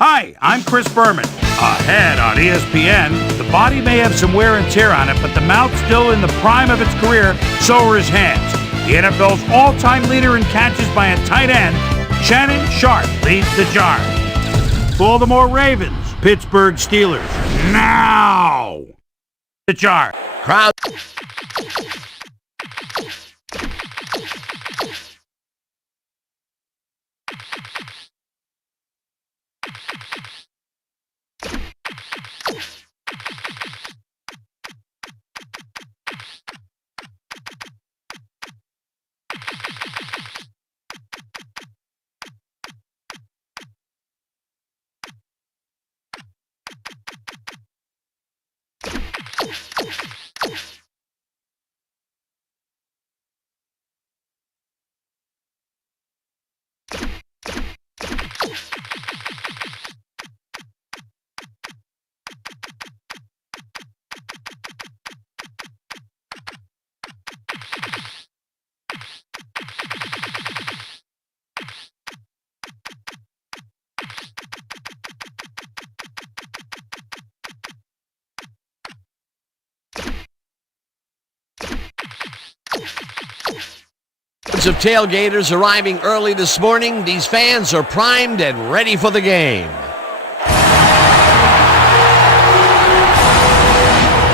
Hi, I'm Chris Berman. Ahead on ESPN, the body may have some wear and tear on it, but the mouth's still in the prime of its career, so are his hands. The NFL's all-time leader in catches by a tight end, Shannon Sharpe, leads the charge. Baltimore Ravens, Pittsburgh Steelers. Now! The charge. Crowd. Of tailgaters arriving early this morning. These fans are primed and ready for the game.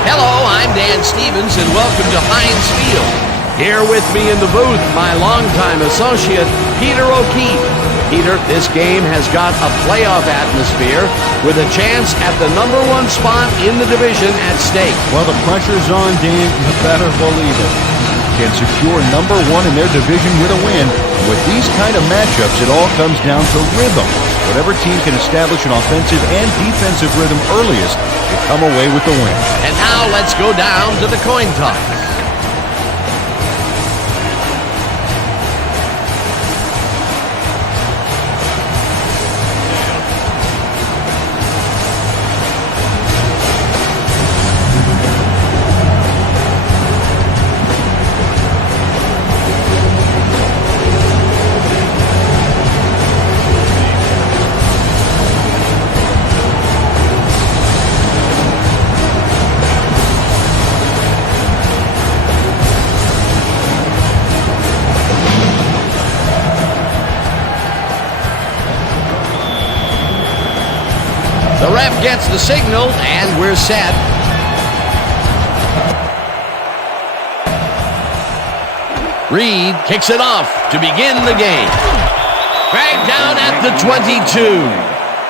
Hello, I'm Dan Stevens, and welcome to Heinz Field. Here with me in the booth, my longtime associate, Peter O'Keefe. Peter, this game has got a playoff atmosphere with a chance at the #1 spot in the division at stake. Well, the pressure's on, Dan. You better believe it. Can secure #1 in their division with a win. With these kind of matchups, it all comes down to rhythm. Whatever team can establish an offensive and defensive rhythm earliest will come away with the win. And now let's go down to the coin toss. The ref gets the signal, and we're set. Reed kicks it off to begin the game. Dragged down at the 22.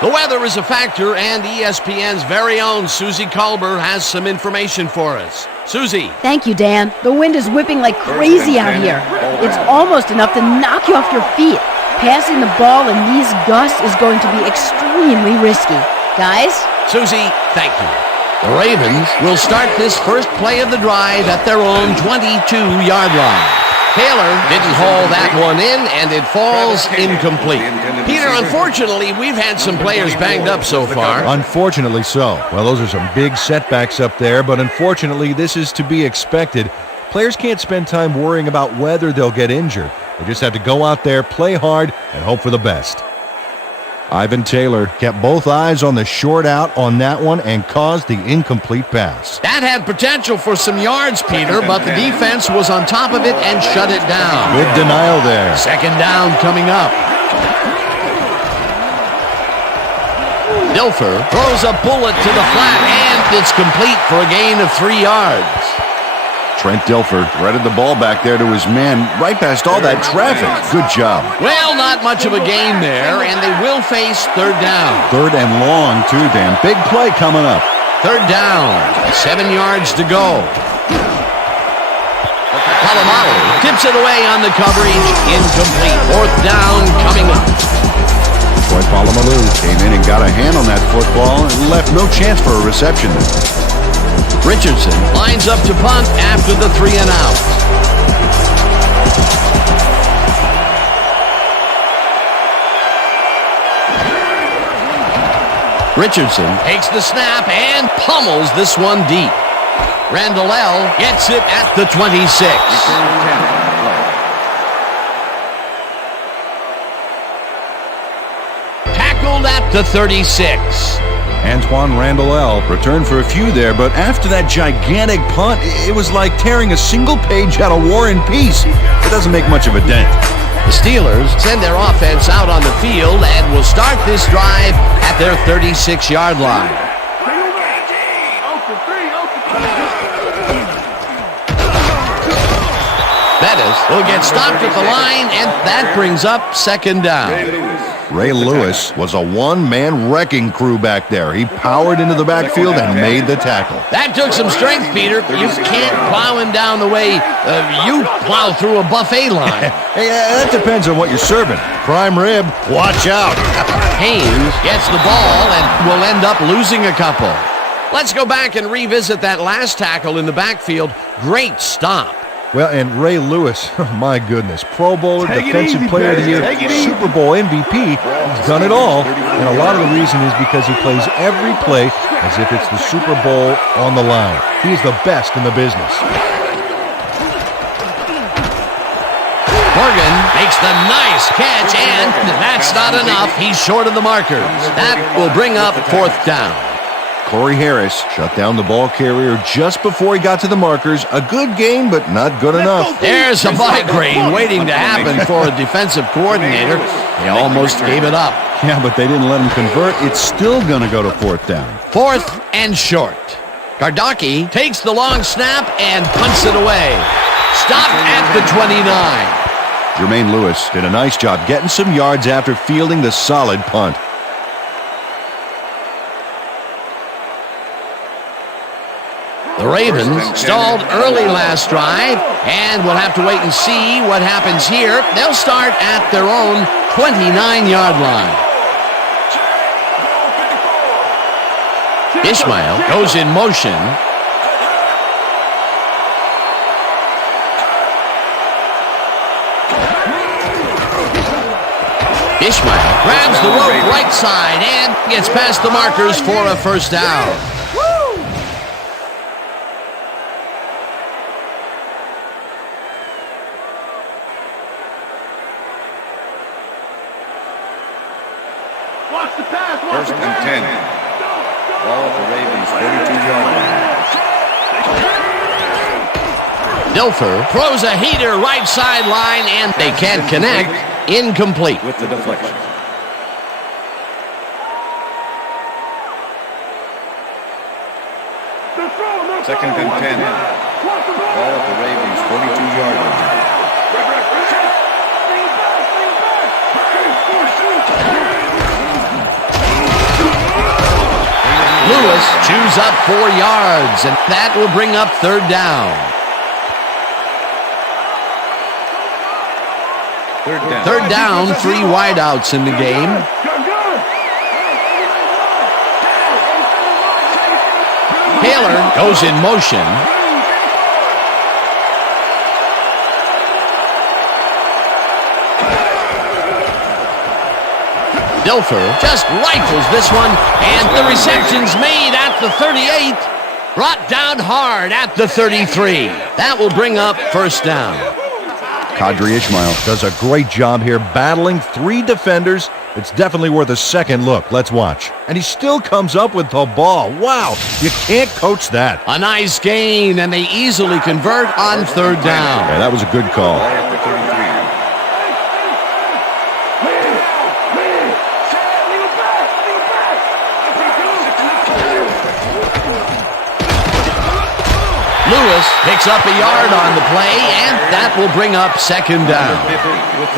The weather is a factor, and ESPN's very own Susie Colbert has some information for us. Susie. Thank you, Dan. The wind is whipping like crazy out here. It's almost enough to knock you off your feet. Passing the ball in these gusts is going to be extremely risky. Guys? Susie, thank you. The Ravens will start this first play of the drive at their own 22-yard line. Taylor didn't haul that one in, and it falls incomplete. Peter, unfortunately, we've had some players banged up so far. Unfortunately so. Well, those are some big setbacks up there, but unfortunately, this is to be expected. Players can't spend time worrying about whether they'll get injured. They just have to go out there, play hard, and hope for the best. Ivan Taylor kept both eyes on the short out on that one and caused the incomplete pass. That had potential for some yards, Peter, but the defense was on top of it and shut it down. Good denial there. Second down coming up. Dilfer throws a bullet to the flat, and it's complete for a gain of 3 yards. Trent Dilfer threaded the ball back there to his man right past all that traffic. Good job. Well, not much of a gain there, and they will face third down. Third and long, too, Dan. Big play coming up. Third down, 7 yards to go. Palomalo tips it away on the coverage. Incomplete. Fourth down coming up. Troy Polamalu came in and got a hand on that football and left no chance for a reception. Richardson lines up to punt after the 3 and out. Richardson takes the snap and pummels this one deep. Randall L. gets it at the 26. Tackled at the 36. Antoine Randall L. returned for a few there, but after that gigantic punt, it was like tearing a single page out of War and Peace. It doesn't make much of a dent. The Steelers send their offense out on the field and will start this drive at their 36-yard line. Bettis will get stopped at the line, and that brings up second down. Ray Lewis was a one-man wrecking crew back there. He powered into the backfield and made the tackle. That took some strength, Peter. You can't plow him down the way you plow through a buffet line. Hey, that depends on what you're serving. Prime rib, watch out. Haynes gets the ball and will end up losing a couple. Let's go back and revisit that last tackle in the backfield. Great stop. Well, and Ray Lewis, my goodness, Pro Bowler, Defensive Player of the Year, Super Bowl MVP, he's done it all. And a lot of the reason is because he plays every play as if it's the Super Bowl on the line. He's the best in the business. Morgan makes the nice catch, and that's not enough. He's short of the markers. That will bring up fourth down. Corey Harris shut down the ball carrier just before he got to the markers. A good game, but not good enough. There's a migraine waiting to happen for a defensive coordinator. They almost gave it up. Yeah, but they didn't let him convert. It's still going to go to fourth down. Fourth and short. Gardocki takes the long snap and punts it away. Stopped at the 29. Jermaine Lewis did a nice job getting some yards after fielding the solid punt. The Ravens stalled early last drive, and we'll have to wait and see what happens here. They'll start at their own 29-yard line. Ishmael goes in motion. Ishmael grabs the rope right side and gets past the markers for a first down. First and 10. Ball at the Ravens' 42-yard line. Dilfer throws a heater right sideline, and they can't connect. Incomplete. With the deflection. Second and 10. Ball at the Ravens' 42-yard line. Lewis chews up 4 yards, and that will bring up third down. Third down, 3 wideouts in the game. Taylor goes in motion. Dilfer just rifles this one, and the reception's made at the 38. Brought down hard at the 33. That will bring up first down. Kadri Ishmael does a great job here battling 3 defenders. It's definitely worth a second look. Let's watch. And he still comes up with the ball. Wow, you can't coach that. A nice gain, and they easily convert on third down. Yeah, that was a good call. Lewis picks up a yard on the play, and that will bring up second down.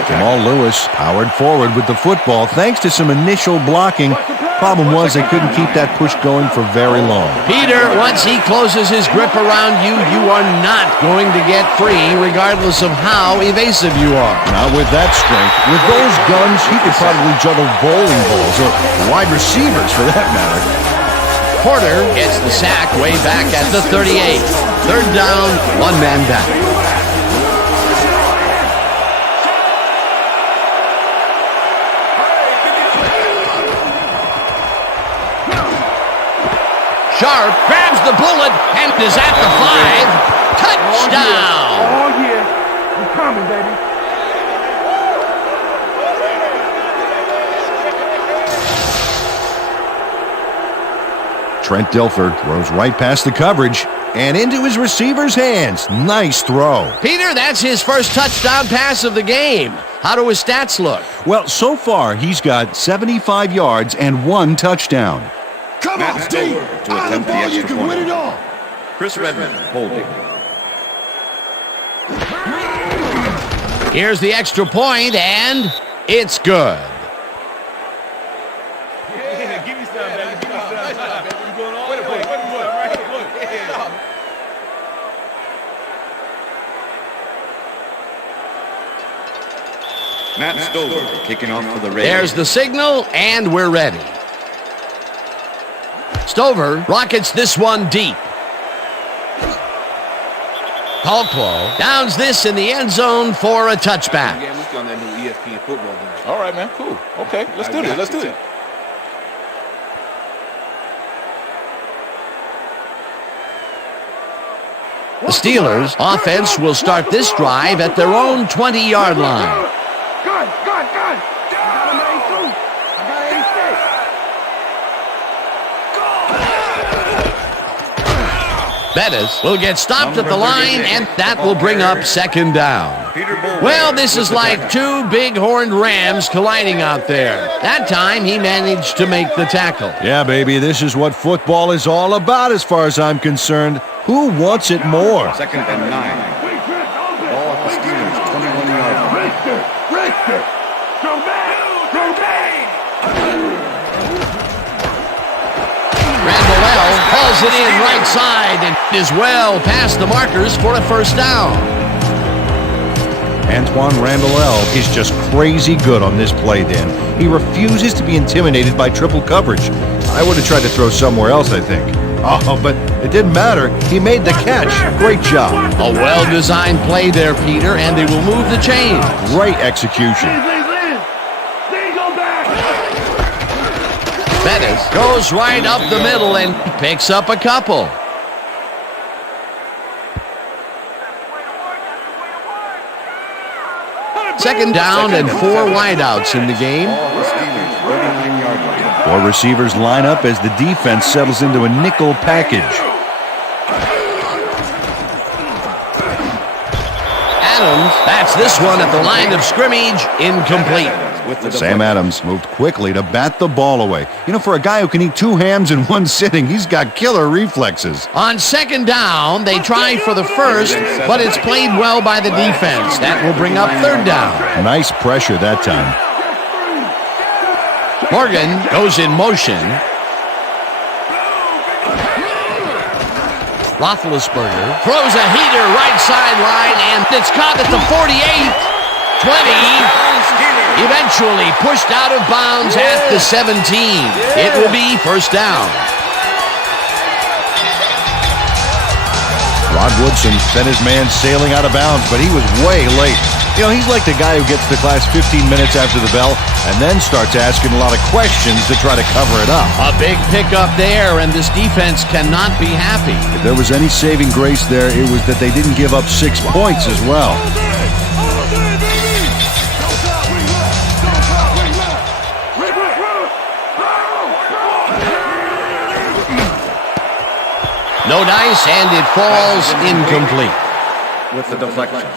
Jamal Lewis powered forward with the football thanks to some initial blocking. Problem was they couldn't keep that push going for very long. Peter, once he closes his grip around you, you are not going to get free regardless of how evasive you are. Not with that strength. With those guns, he could probably juggle bowling balls or wide receivers for that matter. Porter gets the sack way back at the 38. Third down, 1 man back. Sharp grabs the bullet and is at the 5. Touchdown! Oh, yeah. I'm coming, baby. Trent Dilfer throws right past the coverage and into his receiver's hands. Nice throw. Peter, that's his first touchdown pass of the game. How do his stats look? Well, so far, he's got 75 yards and 1 touchdown. Come on, Steve. To attempt the extra You can point. win it all. Chris Redmond holding. Here's the extra point, and it's good. Yeah, give me some, baby. Give me some. We're going all the way. Matt Stover kicking off for the Ravens. There's the signal, and we're ready. Stover rockets this one deep. Caldwell downs this in the end zone for a touchback. Yeah, we're on that new ESPN football game. All right, man. Cool. Okay, let's do this. Let's do it. The Steelers' offense will start this drive at their own 20-yard line. Gun. I got an 82. I got an 86. Bettis will get stopped at the line, and that will bring up second down. Well, this is like two big-horned rams colliding out there. That time, he managed to make the tackle. Yeah, baby, this is what football is all about as far as I'm concerned. Who wants it more? 2nd and 9. Ball at the Steelers' 21-yard line. Richter. Go back. Randall hauls it in right side and is well past the markers for a first down. Antoine Randall is just crazy good on this play, Dan. He refuses to be intimidated by triple coverage. I would have tried to throw somewhere else, I think. Oh, but it didn't matter. He made the catch. Great job. A well-designed play there, Peter, and they will move the chains. Great execution. Bettis goes right up the middle and picks up a couple. Second down and 4 wideouts in the game. Ball at the Steelers' 39-yard line. 4 receivers line up as the defense settles into a nickel package. Adams bats this one at the line of scrimmage, incomplete. Sam Adams moved quickly to bat the ball away. You know, for a guy who can eat 2 hams in one sitting, he's got killer reflexes. On second down, they try for the first, but it's played well by the defense. That will bring up third down. Nice pressure that time. Morgan goes in motion. Roethlisberger throws a heater right sideline, and it's caught at the 48, 20. Eventually pushed out of bounds at the 17. It will be first down. Rod Woodson sent his man sailing out of bounds, but he was way late. You know, he's like the guy who gets to class 15 minutes after the bell and then starts asking a lot of questions to try to cover it up. A big pickup there, and this defense cannot be happy. If there was any saving grace there, it was that they didn't give up 6 points as well. No dice, and it falls incomplete. With the deflection.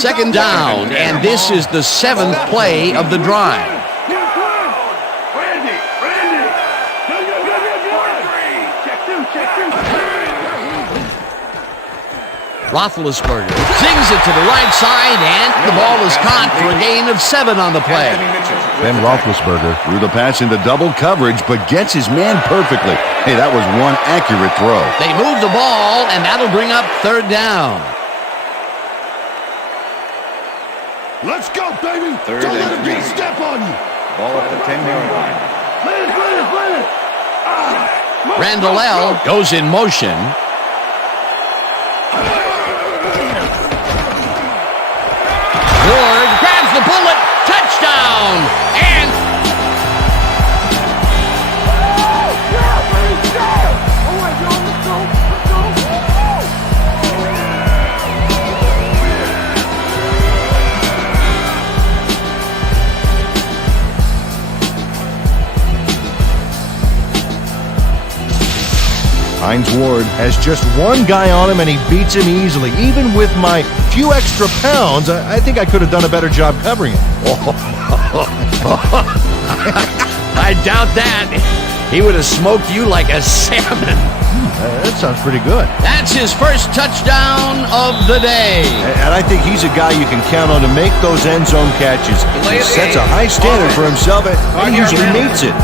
Second down, and this is the 7th play of the drive. Roethlisberger zings it to the right side, and the ball is caught for a gain of 7 on the play. Ben Roethlisberger threw the pass into double coverage, but gets his man perfectly. Hey, that was one accurate throw. They move the ball, and that'll bring up third down. Let's go, baby. Third Don't let and him get 3. a step on you. Ball at the 10-yard line. Randall goes in motion. Ward grabs the bullet, touchdown, and Hines Ward has just one guy on him, and he beats him easily. Even with my few extra pounds, I think I could have done a better job covering him. I doubt that. He would have smoked you like a salmon. That sounds pretty good. That's his first touchdown of the day. And I think he's a guy you can count on to make those end zone catches. He sets a high standard for himself, and he usually meets it.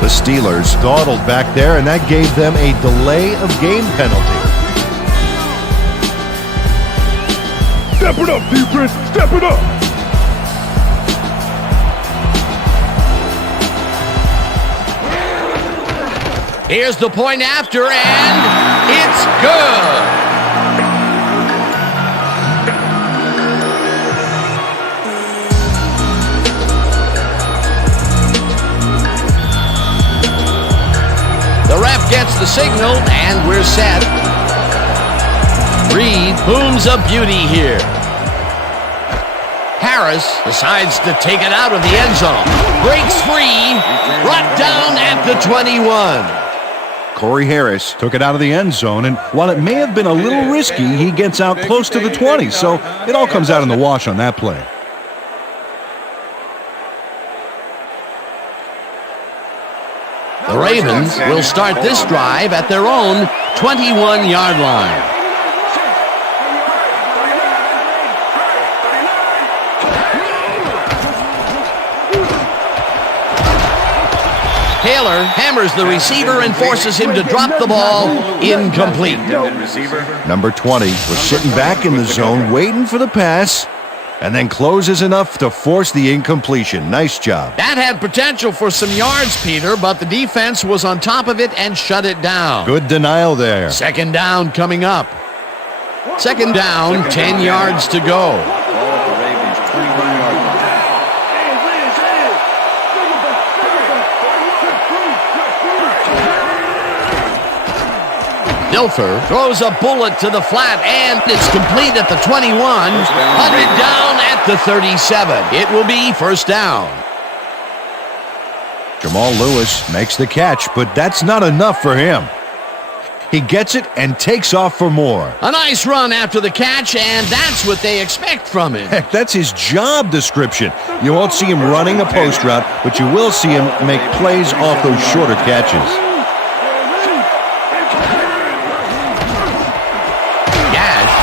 The Steelers dawdled back there, and that gave them a delay of game penalty. Step it up, defense! Step it up! Here's the point after, and it's good. The ref gets the signal, and we're set. Reed booms a beauty here. Harris decides to take it out of the end zone. Breaks free, brought down at the 21. Corey Harris took it out of the end zone, and while it may have been a little risky, he gets out close to the 20, so it all comes out in the wash on that play. The Ravens will start this drive at their own 21-yard line. Taylor hammers the receiver and forces him to drop the ball. Incomplete. Number 20 was sitting back in the zone waiting for the pass, and then closes enough to force the incompletion. Nice job. That had potential for some yards, Peter, but the defense was on top of it and shut it down. Good denial there. Second down coming up. Second down, 10 yards to go. Dilfer throws a bullet to the flat, and it's complete at the 21. Hunted down at the 37. It will be first down. Jamal Lewis makes the catch, but that's not enough for him. He gets it and takes off for more. A nice run after the catch, and that's what they expect from him. Heck, that's his job description. You won't see him running a post route, but you will see him make plays off those shorter catches.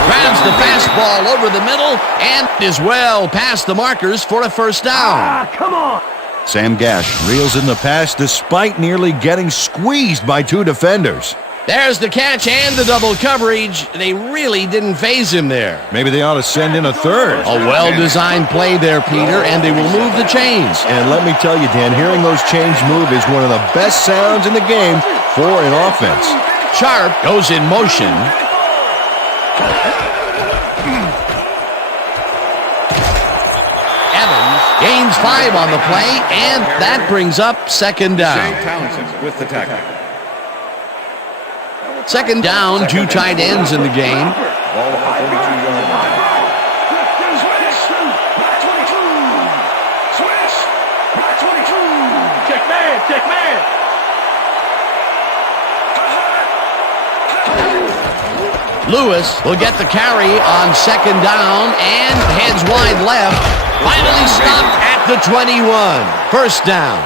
Grabs the fastball over the middle and is well past the markers for a first down. Come on! Sam Gash reels in the pass despite nearly getting squeezed by two defenders. There's the catch and the double coverage. They really didn't faze him there. Maybe they ought to send in a third. A well-designed play there, Peter, and they will move the chains. And let me tell you, Dan, hearing those chains move is one of the best sounds in the game for an offense. Sharp goes in motion. Gains 5 on the play, and that brings up second down. With the tackle. Second down, two tight ends in the game. Ball at the 42-yard line. Check man, check man! Lewis will get the carry on second down and heads wide left. Finally stopped at the 21. First down.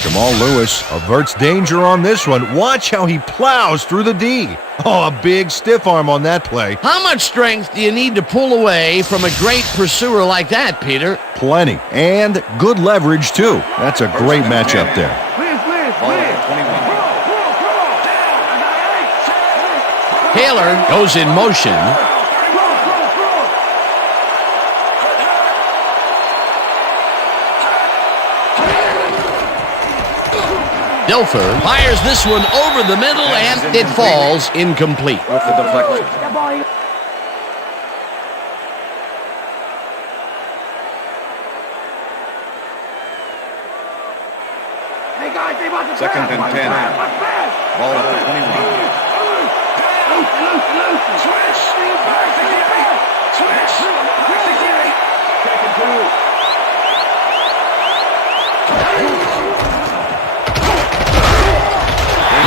Jamal Lewis averts danger on this one. Watch how he plows through the D. Oh, a big stiff arm on that play. How much strength do you need to pull away from a great pursuer like that, Peter? Plenty. And good leverage, too. That's a great matchup there. Taylor goes in motion. Dilfer fires this one over the middle, and it falls incomplete. With the deflection. Second and 10. Ball at the 21.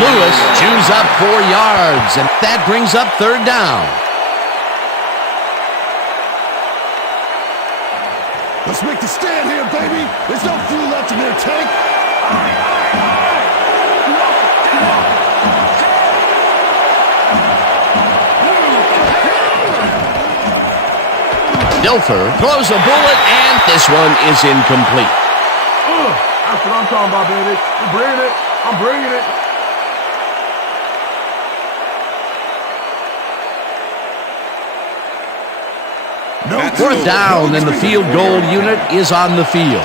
Lewis chews up 4 yards, and that brings up third down. Let's make the stand here, baby. There's no fuel left in their tank. Dilfer throws a bullet, and this one is incomplete. That's what I'm talking about, baby. I'm bringing it. I'm bringing it. Fourth down, and the field goal unit is on the field.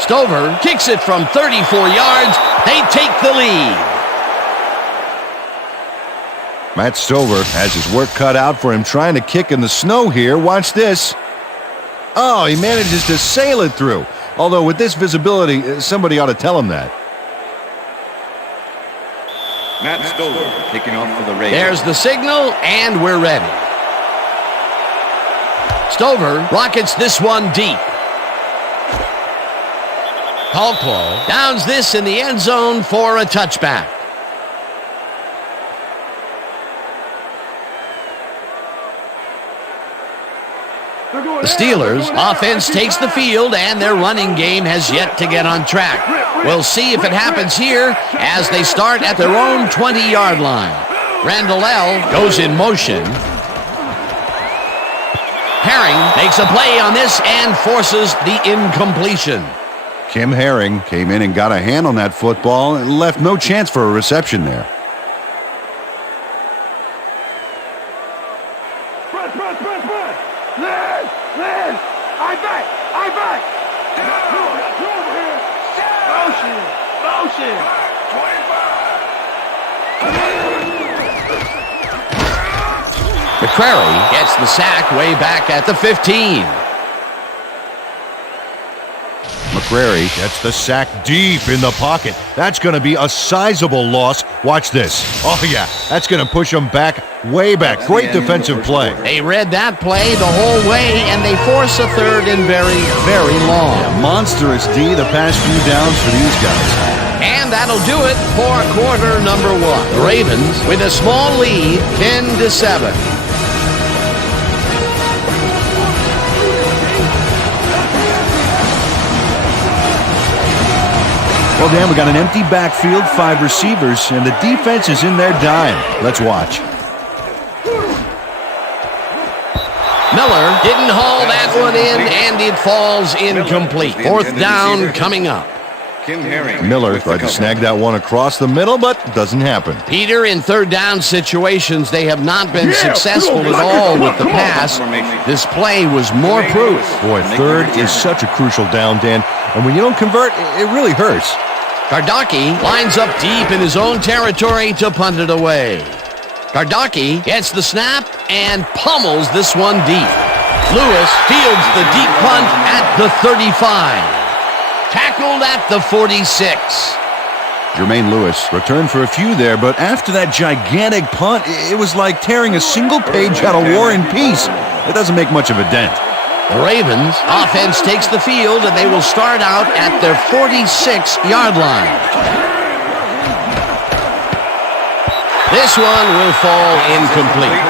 Stover kicks it from 34 yards. They take the lead. Matt Stover has his work cut out for him trying to kick in the snow here. Watch this. Oh, he manages to sail it through. Although with this visibility, somebody ought to tell him that. Matt Stover kicking off for the Ravens. There's the signal, and we're ready. Stover rockets this one deep. Caldwell downs this in the end zone for a touchback. The Steelers' offense takes the field, and their running game has yet to get on track. We'll see if it happens here as they start at their own 20-yard line. Randall L. goes in motion. Herring makes a play on this and forces the incompletion. Kim Herring came in and got a hand on that football and left no chance for a reception there. McCrary gets the sack way back at the 15. McCrary gets the sack deep in the pocket. That's going to be a sizable loss. Watch this. Oh, yeah, that's going to push them back, way back. Great defensive play. They read that play the whole way, and they force a third and very, very long. Yeah, monstrous D the past few downs for these guys. And that'll do it for quarter number 1. The Ravens with a small lead, 10-7. Well, Dan, we got an empty backfield, 5 receivers, and the defense is in their dime. Let's watch. Miller didn't haul that one in, and it falls incomplete. Fourth down coming up. Kim Herring. Miller tried to snag that one across the middle, but doesn't happen. Peter, in third down situations, they have not been successful at all with the pass. This play was more proof. Boy, third is such a crucial down, Dan, and when you don't convert, it really hurts. Kardaki lines up deep in his own territory to punt it away. Kardaki gets the snap and pummels this one deep. Lewis fields the deep punt at the 35. Tackled at the 46. Jermaine Lewis Returned for a few there, but after that gigantic punt, it was like tearing a single page out of War and Peace. It doesn't make much of a dent. The Ravens offense takes the field, and they will start out at their 46-yard line. This one will fall incomplete.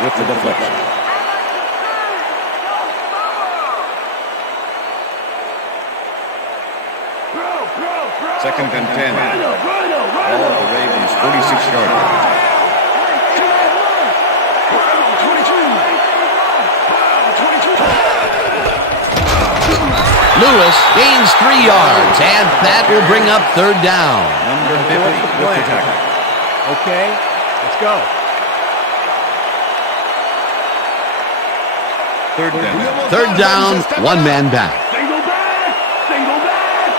With the deflection. Second and 10. All of the Ravens, 46-yard line. Lewis gains 3 yards, and that will bring up third down. Number 50 with the tackle. Okay, let's go. Third down. Third down, one man back. Single back! Single back!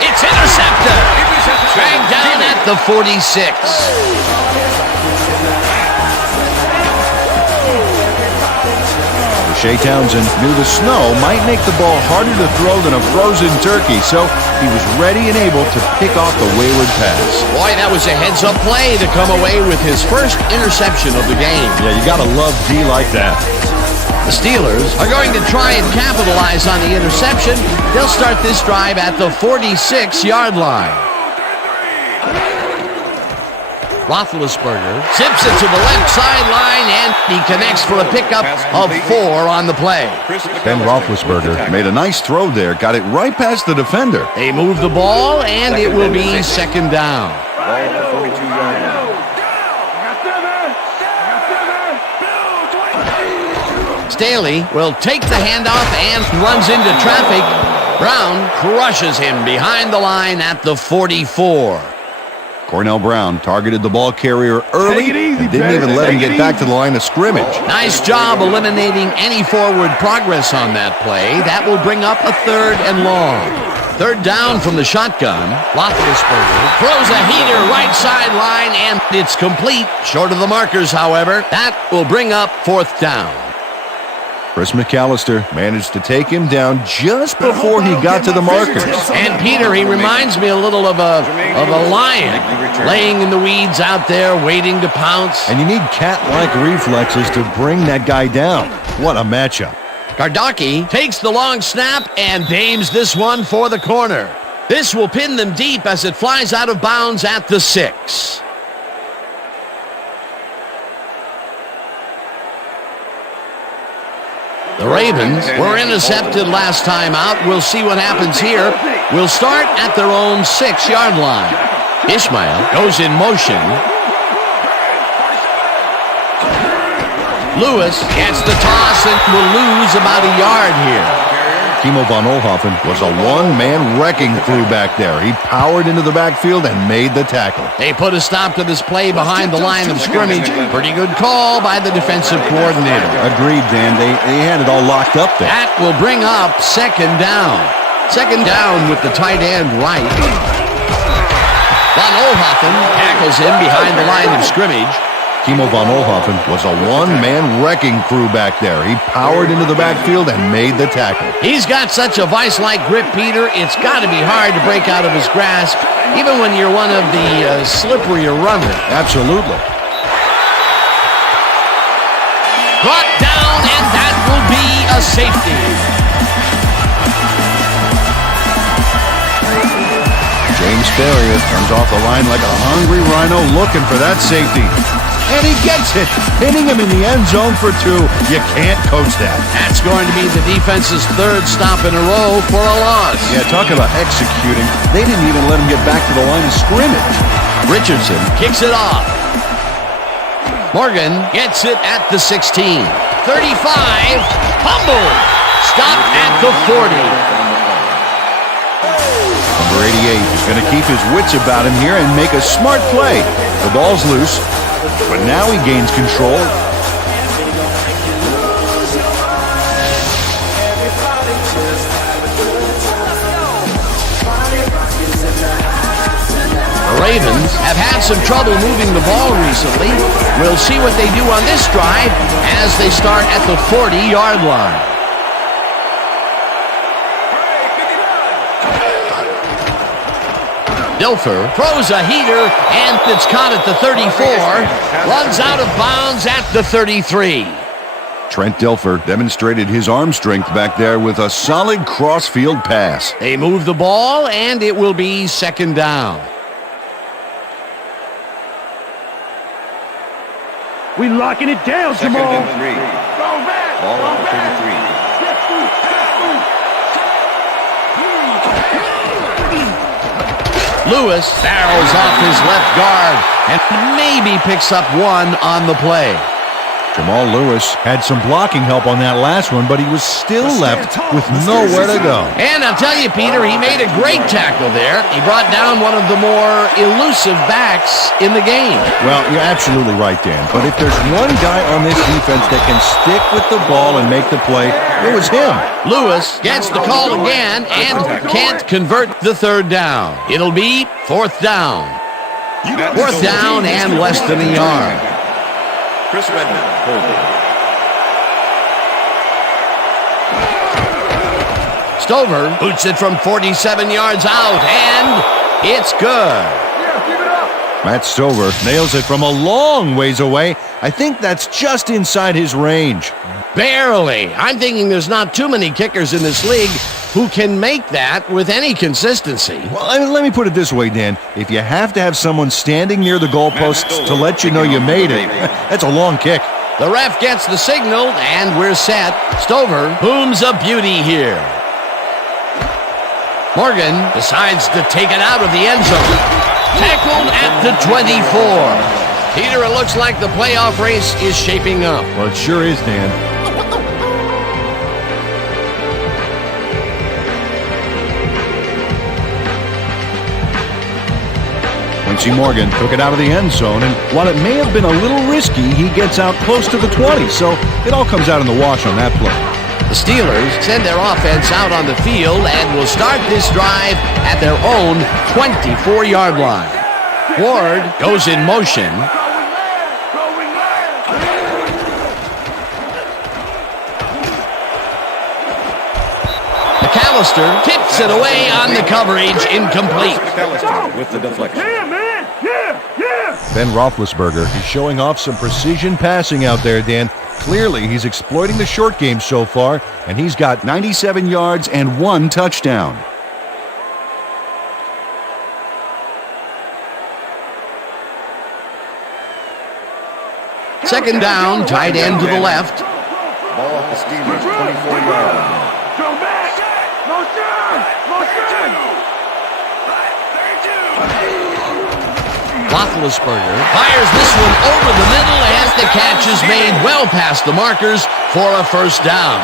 It's intercepted. Dragged down at the 46. Shea Townsend knew the snow might make the ball harder to throw than a frozen turkey, so he was ready and able to pick off the wayward pass. Boy, that was a heads-up play to come away with his first interception of the game. Yeah, you gotta love D like that. The Steelers are going to try and capitalize on the interception. They'll start this drive at the 46-yard line. Roethlisberger zips it to the left sideline, and he connects for a pickup of 4 on the play. Ben Roethlisberger made a nice throw there, got it right past the defender. They move the ball, and it will be second down. Staley will take the handoff and runs into traffic. Brown crushes him behind the line at the 44. Cornell Brown targeted the ball carrier early and didn't even let him get back to the line of scrimmage. Nice job eliminating any forward progress on that play. That will bring up a 3rd and long. 3rd down from the shotgun. Roethlisberger throws a heater right sideline, and it's complete. Short of the markers, however. That will bring up 4th down. Chris McAllister managed to take him down just before he got to the markers. And Peter, he reminds me a little of a lion laying in the weeds out there waiting to pounce. And you need cat-like reflexes to bring that guy down. What a matchup. Gardocki takes the long snap and aims this one for the corner. This will pin them deep as it flies out of bounds at the 6. The Ravens were intercepted last time out. We'll see what happens here. We'll start at their own 6-yard line. Ishmael goes in motion. Lewis gets the toss and will lose about a yard here. Timo von Oelhoffen was a one-man wrecking crew back there. He powered into the backfield and made the tackle. They put a stop to this play behind the line of scrimmage. Pretty good call by the defensive coordinator. Agreed, Dan. They had it all locked up there. That will bring up 2nd down. 2nd down with the tight end right. Von Oelhoffen tackles him behind the line of scrimmage. Timo von Oelhoffen was a one-man wrecking crew back there. He powered into the backfield and made the tackle. He's got such a vice-like grip, Peter. It's got to be hard to break out of his grasp, even when you're one of the slipperier runners. Absolutely. Brought down, and that will be a safety. James Ferrier comes off the line like a hungry rhino looking for that safety. And he gets it, hitting him in the end zone for 2. You can't coach that. That's going to be the defense's 3rd stop in a row for a loss. Yeah, talk about executing. They didn't even let him get back to the line of scrimmage. Richardson kicks it off. Morgan gets it at the 16. 35. Fumble. Stopped at the 40. Number 88 is going to keep his wits about him here and make a smart play. The ball's loose, but now he gains control. The Ravens have had some trouble moving the ball recently. We'll see what they do on this drive as they start at the 40-yard line. Dilfer throws a heater, and it's caught at the 34. Runs out of bounds at the 33. Trent Dilfer demonstrated his arm strength back there with a solid cross-field pass. They move the ball, and it will be 2nd down. We locking it down, Jamal. 2nd and 3. Ball at the 33. Lewis barrels off his left guard and maybe picks up 1 on the play. Jamal Lewis had some blocking help on that last one, but he was still left with nowhere to go. And I'll tell you, Peter, he made a great tackle there. He brought down one of the more elusive backs in the game. Well, you're absolutely right, Dan. But if there's one guy on this defense that can stick with the ball and make the play, it was him. Lewis gets the call again and can't convert the 3rd down. It'll be 4th down. 4th down and less than a yard. Chris Redmond, holding. Stover boots it from 47 yards out, and it's good. Matt Stover nails it from a long ways away. I think that's just inside his range. Barely. I'm thinking there's not too many kickers in this league who can make that with any consistency. Well, let me put it this way, Dan. If you have to have someone standing near the goalposts to let you know you made it, that's a long kick. The ref gets the signal, and we're set. Stover booms a beauty here. Morgan decides to take it out of the end zone. Tackled at the 24. Peter, it looks like the playoff race is shaping up. Well, it sure is, Dan. Quincy Morgan took it out of the end zone, and while it may have been a little risky, he gets out close to the 20, so it all comes out in the wash on that play. The Steelers send their offense out on the field and will start this drive at their own 24-yard line. Ward goes in motion. McAllister tips it away on the coverage, incomplete. McAllister with the deflection. Ben Roethlisberger is showing off some precision passing out there, Dan. Clearly, he's exploiting the short game so far, and he's got 97 yards and 1 touchdown. Second down, tight end to the left. Ball at the Steelers, 24-yard line. Roethlisberger fires this one over the middle as the catch is made well past the markers for a first down.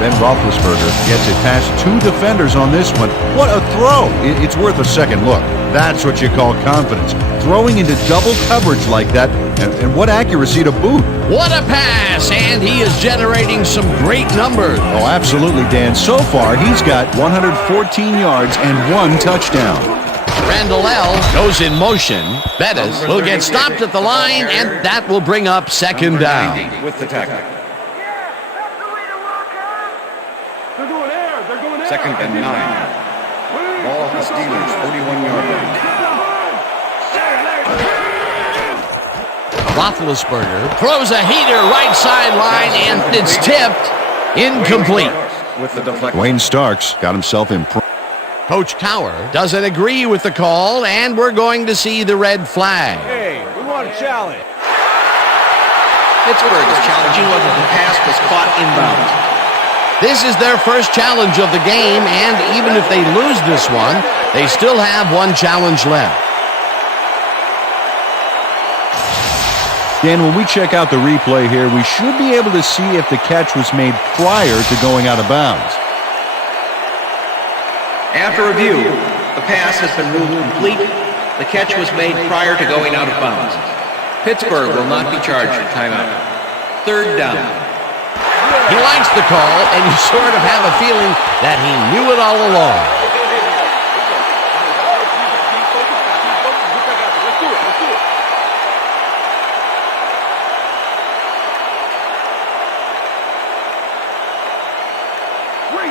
Ben Roethlisberger gets it past 2 defenders on this one. What a throw! It's worth a second look. That's what you call confidence. Throwing into double coverage like that, and what accuracy to boot. What a pass, and he is generating some great numbers. Oh, absolutely, Dan. So far, he's got 114 yards and 1 touchdown. Randall L. goes in motion. Bettis will get stopped at the line, and that will bring up second down. With the tackle. Second and 9. Ball at the Steelers, 41-yard line. Roethlisberger throws a heater right sideline, and it's tipped. Incomplete. With the deflection. Wayne Starks got himself in. Coach Tower doesn't agree with the call, and we're going to see the red flag. Hey, we want a challenge. Pittsburgh is challenging whether the pass was caught inbounds. This is their first challenge of the game, and even if they lose this one, they still have one challenge left. Dan, when we check out the replay here, we should be able to see if the catch was made prior to going out of bounds. After review, the pass has been ruled complete. The catch was made prior to going out of bounds. Pittsburgh will not be charged for timeout. Third down. He likes the call, and you sort of have a feeling that he knew it all along.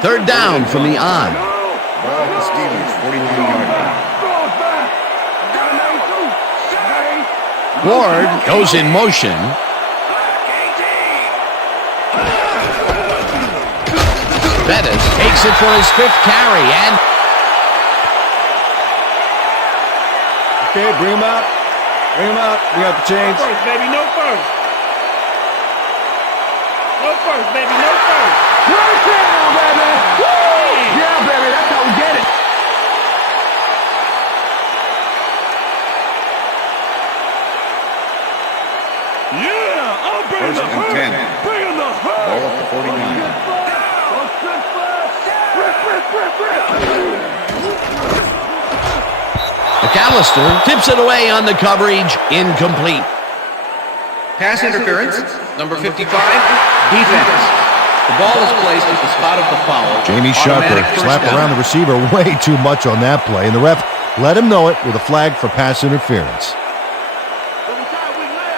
Third down from the on. Ball at the Steelers, 49-yard line. Ward goes in motion. Bettis takes it for his 5th carry, and Okay, bring him out. Bring him out. Bring out the chains. No first, baby. No first. No first, baby. No first. First down, baby. Woo! Yeah, baby. That's how we get it. Yeah, I'll bring First the and hurt. 10. Bring in the hurt. Ball at the 49. McAllister tips it away on the coverage, incomplete. Pass interference, number 55, defense. The ball is placed at the spot of the foul. Jamie Sharper slapped around the receiver way too much on that play, and the ref let him know it with a flag for pass interference.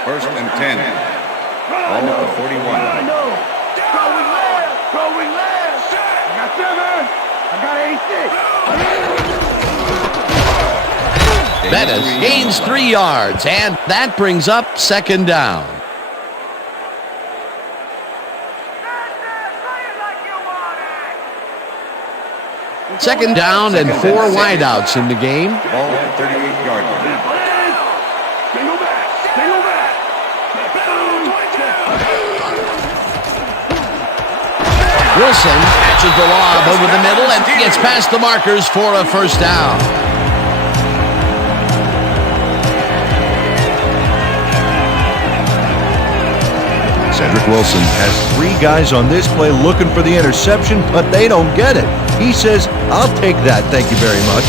First and 10. Ball at the 41. Bettis gains 3 yards, and that brings up second down. Second down and 4 wideouts in the game. Ball at 38-yard line. Wilson catches the lob over the middle and gets past the markers for a first down. Cedric Wilson has 3 guys on this play looking for the interception, but they don't get it. He says, I'll take that, thank you very much.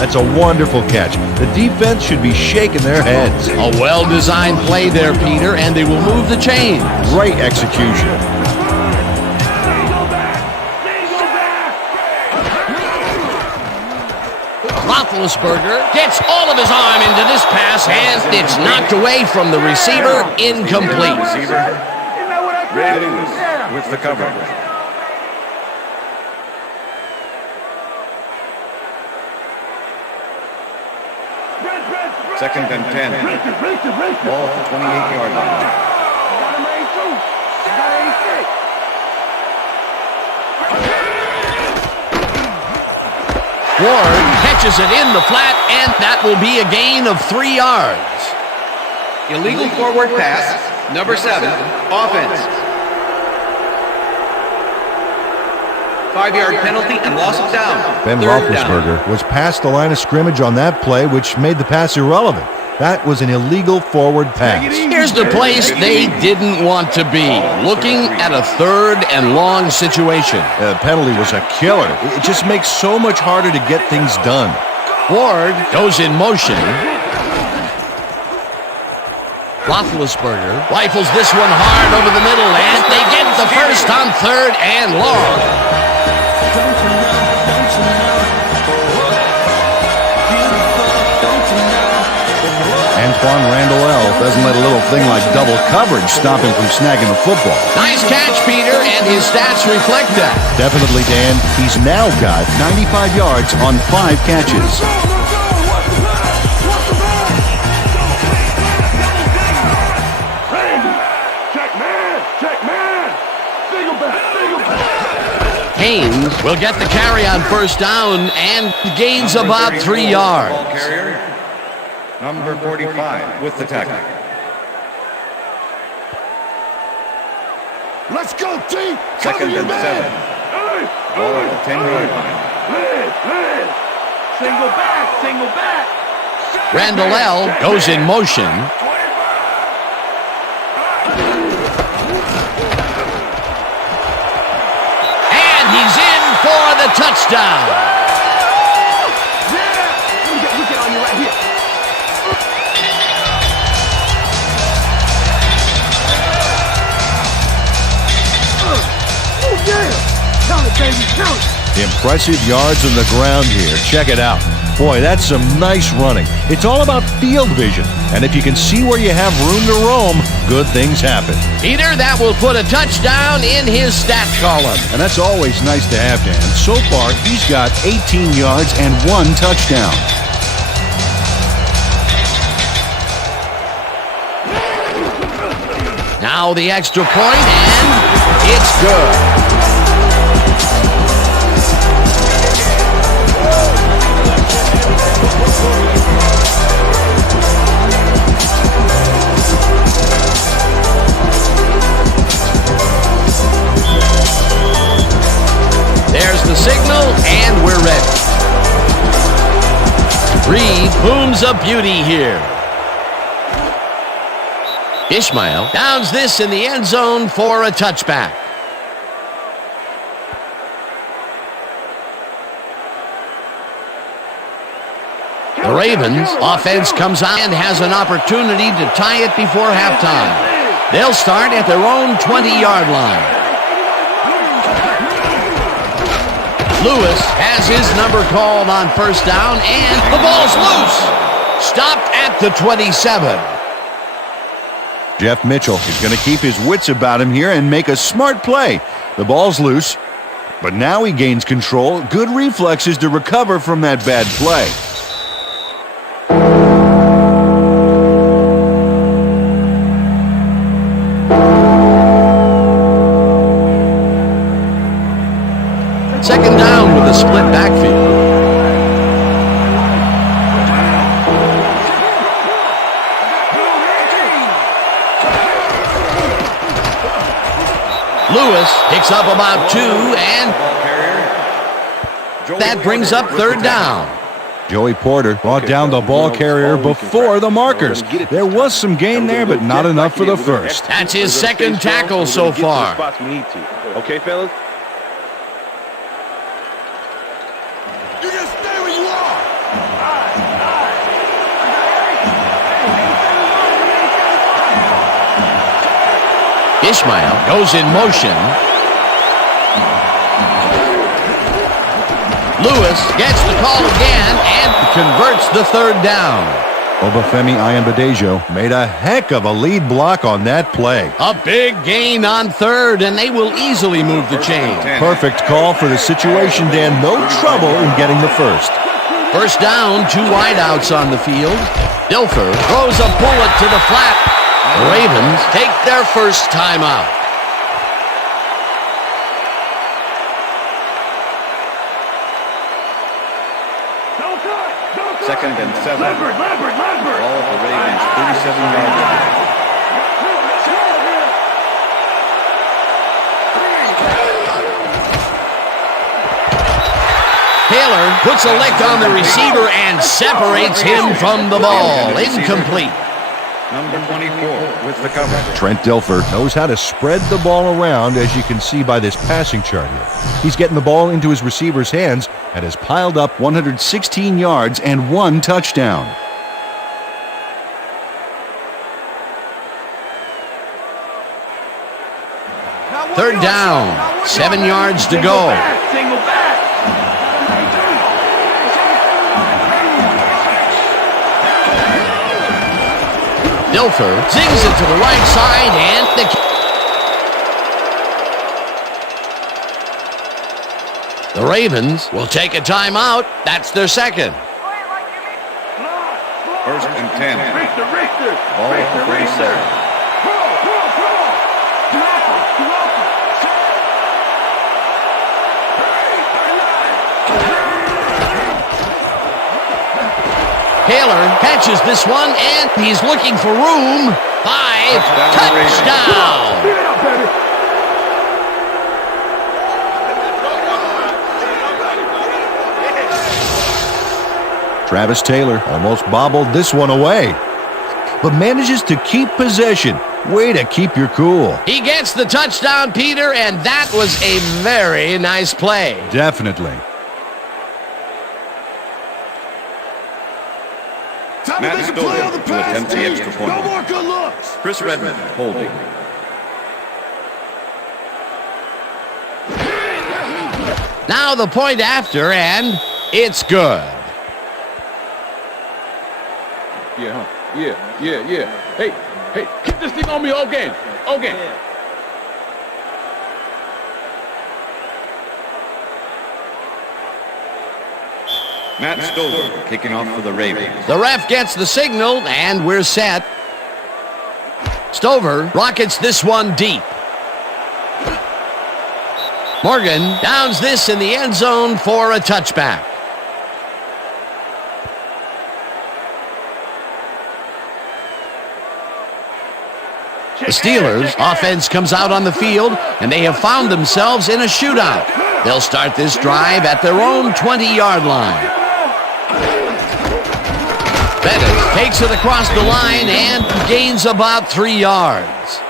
That's a wonderful catch. The defense should be shaking their heads. A well-designed play there, Peter, and they will move the chains. Great execution. Roethlisberger gets all of his arm into this pass, and it's knocked away from the receiver, incomplete. Red with the coverage. Second and 10. Ball at the 28-yard line. Ward catches it in the flat, and that will be a gain of 3 yards. Illegal forward pass, number 7, offense. 5-yard penalty and loss of down. Ben Third Roethlisberger down. was past the line of scrimmage on that play, which made the pass irrelevant. That was an illegal forward pass. Here's the place they didn't want to be, looking at a 3rd and long situation. The penalty was a killer. It just makes so much harder to get things done. Ward goes in motion. Roethlisberger rifles this one hard over the middle, and they get the first on 3rd and long. Antoine Randall doesn't let a little thing like double coverage stop him from snagging the football. Nice catch, Peter, and his stats reflect that. Definitely, Dan. He's now got 95 yards on 5 catches. Haynes will get the carry on first down and gains about 3 yards. Ball carrier, number 45 with the tackle. Let's go, T. Second and 7. Ball at the 10-yard line. Single back, single back. Randall goes in motion. And he's in for the touchdown. We get on you right here. Oh, yeah. Count it, baby, count it. Impressive yards on the ground here. Check it out. Boy, that's some nice running. It's all about field vision. And if you can see where you have room to roam, good things happen. Peter, that will put a touchdown in his stat column. And that's always nice to have, Dan. So far, he's got 18 yards and 1 touchdown. Now the extra point, and it's good. There's the signal, and we're ready. Reed booms a beauty here. Ishmael downs this in the end zone for a touchback. The Ravens offense comes out and has an opportunity to tie it before halftime. They'll start at their own 20-yard line. Lewis has his number called on first down, and the ball's loose. Stopped at the 27. Jeff Mitchell is going to keep his wits about him here and make a smart play. The ball's loose. But now he gains control. Good reflexes to recover from that bad play. Second down with a split backfield. Lewis picks up about 2, and that brings up third down. Joey Porter brought down the ball carrier before the markers. There was some gain there, but not enough for the first. That's his second tackle so far. Okay, fellas? You just stay where you are. Ishmael goes in motion. Lewis gets the call again and converts the third down. Obafemi Ayambadejo made a heck of a lead block on that play. A big gain on third, and they will easily move the chain. Perfect call for the situation, Dan. No trouble in getting the first. First down, 2 wideouts on the field. Dilfer throws a bullet to the flat. The Ravens take their first timeout. Second and 7. Ball at the Ravens, 37-yard line. Taylor puts a lick on the receiver and separates him from the ball. Incomplete. Number 24 with the cover. Trent Dilfer knows how to spread the ball around, as you can see by this passing chart here. He's getting the ball into his receiver's hands and has piled up 116 yards and 1 touchdown. Third down, 7 yards to go. Single back. Dilfer zings it to the right side, and the Ravens will take a timeout. That's their second. First and 10. Richter. Ball at the 37. Taylor catches this one, and he's looking for room. 5, touchdown. Travis Taylor almost bobbled this one away, but manages to keep possession. Way to keep your cool. He gets the touchdown, Peter, and that was a very nice play. Definitely. Matt Stover to attempt the extra point. No more good looks. Chris Redmond holding. Now the point after, and it's good. Yeah. Hey, keep this thing on me all game. Matt Stover kicking off for the Ravens. The ref gets the signal, and we're set. Stover rockets this one deep. Morgan downs this in the end zone for a touchback. The Steelers' offense comes out on the field, and they have found themselves in a shootout. They'll start this drive at their own 20-yard line. Bennett takes it across the line and gains about 3 yards.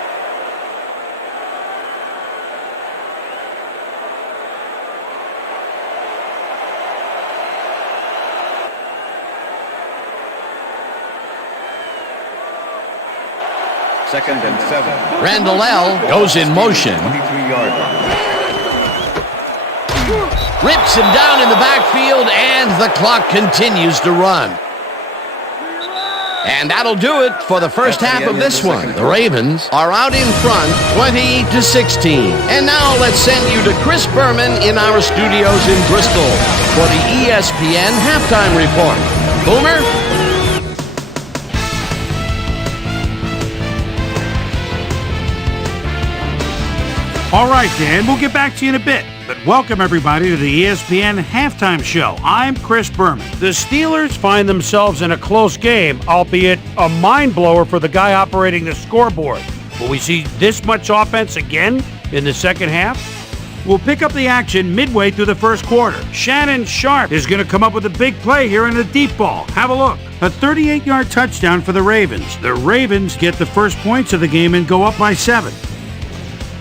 Second and 7. Randall L. goes in motion. 23-yard line. Rips him down in the backfield, and the clock continues to run. And that'll do it for the first half of this one. The Ravens are out in front, 20-16. And now let's send you to Chris Berman in our studios in Bristol for the ESPN Halftime Report. Boomer? All right, Dan, we'll get back to you in a bit. But welcome, everybody, to the ESPN Halftime Show. I'm Chris Berman. The Steelers find themselves in a close game, albeit a mind-blower for the guy operating the scoreboard. Will we see this much offense again in the second half? We'll pick up the action midway through the first quarter. Shannon Sharp is going to come up with a big play here in the deep ball. Have a look. A 38-yard touchdown for the Ravens. The Ravens get the first points of the game and go up by 7.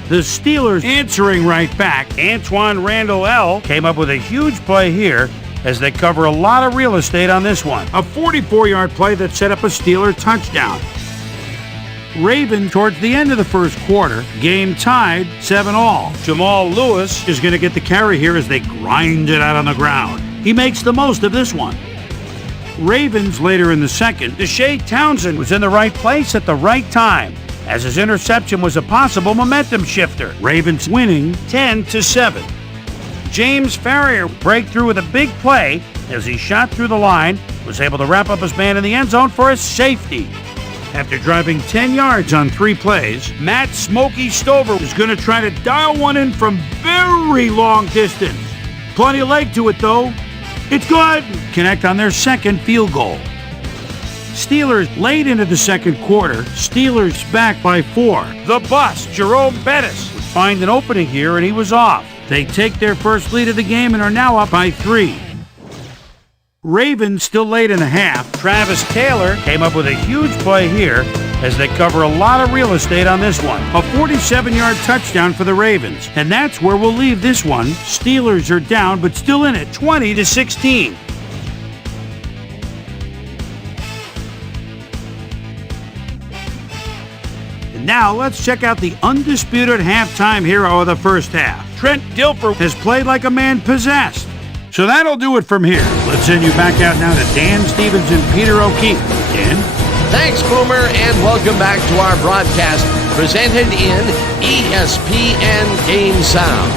The Steelers answering right back. Antoine Randall L. came up with a huge play here as they cover a lot of real estate on this one. A 44-yard play that set up a Steeler touchdown. Ravens towards the end of the first quarter, game tied 7-all. Jamal Lewis is going to get the carry here as they grind it out on the ground. He makes the most of this one. Ravens later in the second, Deshae Townsend was in the right place at the right time, as his interception was a possible momentum shifter. Ravens winning 10-7. James Farrior break through with a big play as he shot through the line, was able to wrap up his man in the end zone for a safety. After driving 10 yards on 3 plays, Matt Smokey Stover is going to try to dial one in from very long distance. Plenty of leg to it, though. It's good. Connect on their second field goal. Steelers late into the second quarter. Steelers back by 4. The bus, Jerome Bettis, would find an opening here, and he was off. They take their first lead of the game and are now up by 3. Ravens still late in the half. Travis Taylor came up with a huge play here as they cover a lot of real estate on this one. A 47-yard touchdown for the Ravens. And that's where we'll leave this one. Steelers are down, but still in it, 20-16. Now, let's check out the undisputed halftime hero of the first half. Trent Dilfer has played like a man possessed. So that'll do it from here. Let's send you back out now to Dan Stevens and Peter O'Keefe. Dan? Thanks, Boomer, and welcome back to our broadcast presented in ESPN Game Sound.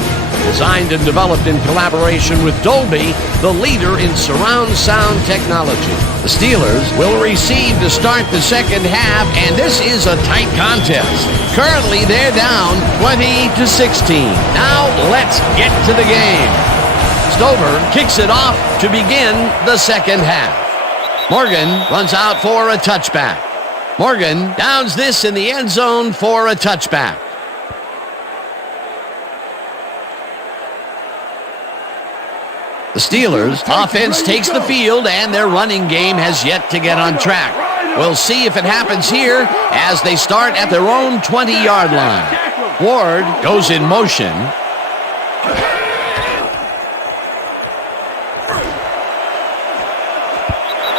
Designed and developed in collaboration with Dolby, the leader in surround sound technology. The Steelers will receive to start the second half, and this is a tight contest. Currently, they're down 20-16. Now, let's get to the game. Stover kicks it off to begin the second half. Morgan runs out for a touchback. Morgan downs this in the end zone for a touchback. The Steelers' offense takes the field, and their running game has yet to get on track. We'll see if it happens here as they start at their own 20-yard line. Ward goes in motion.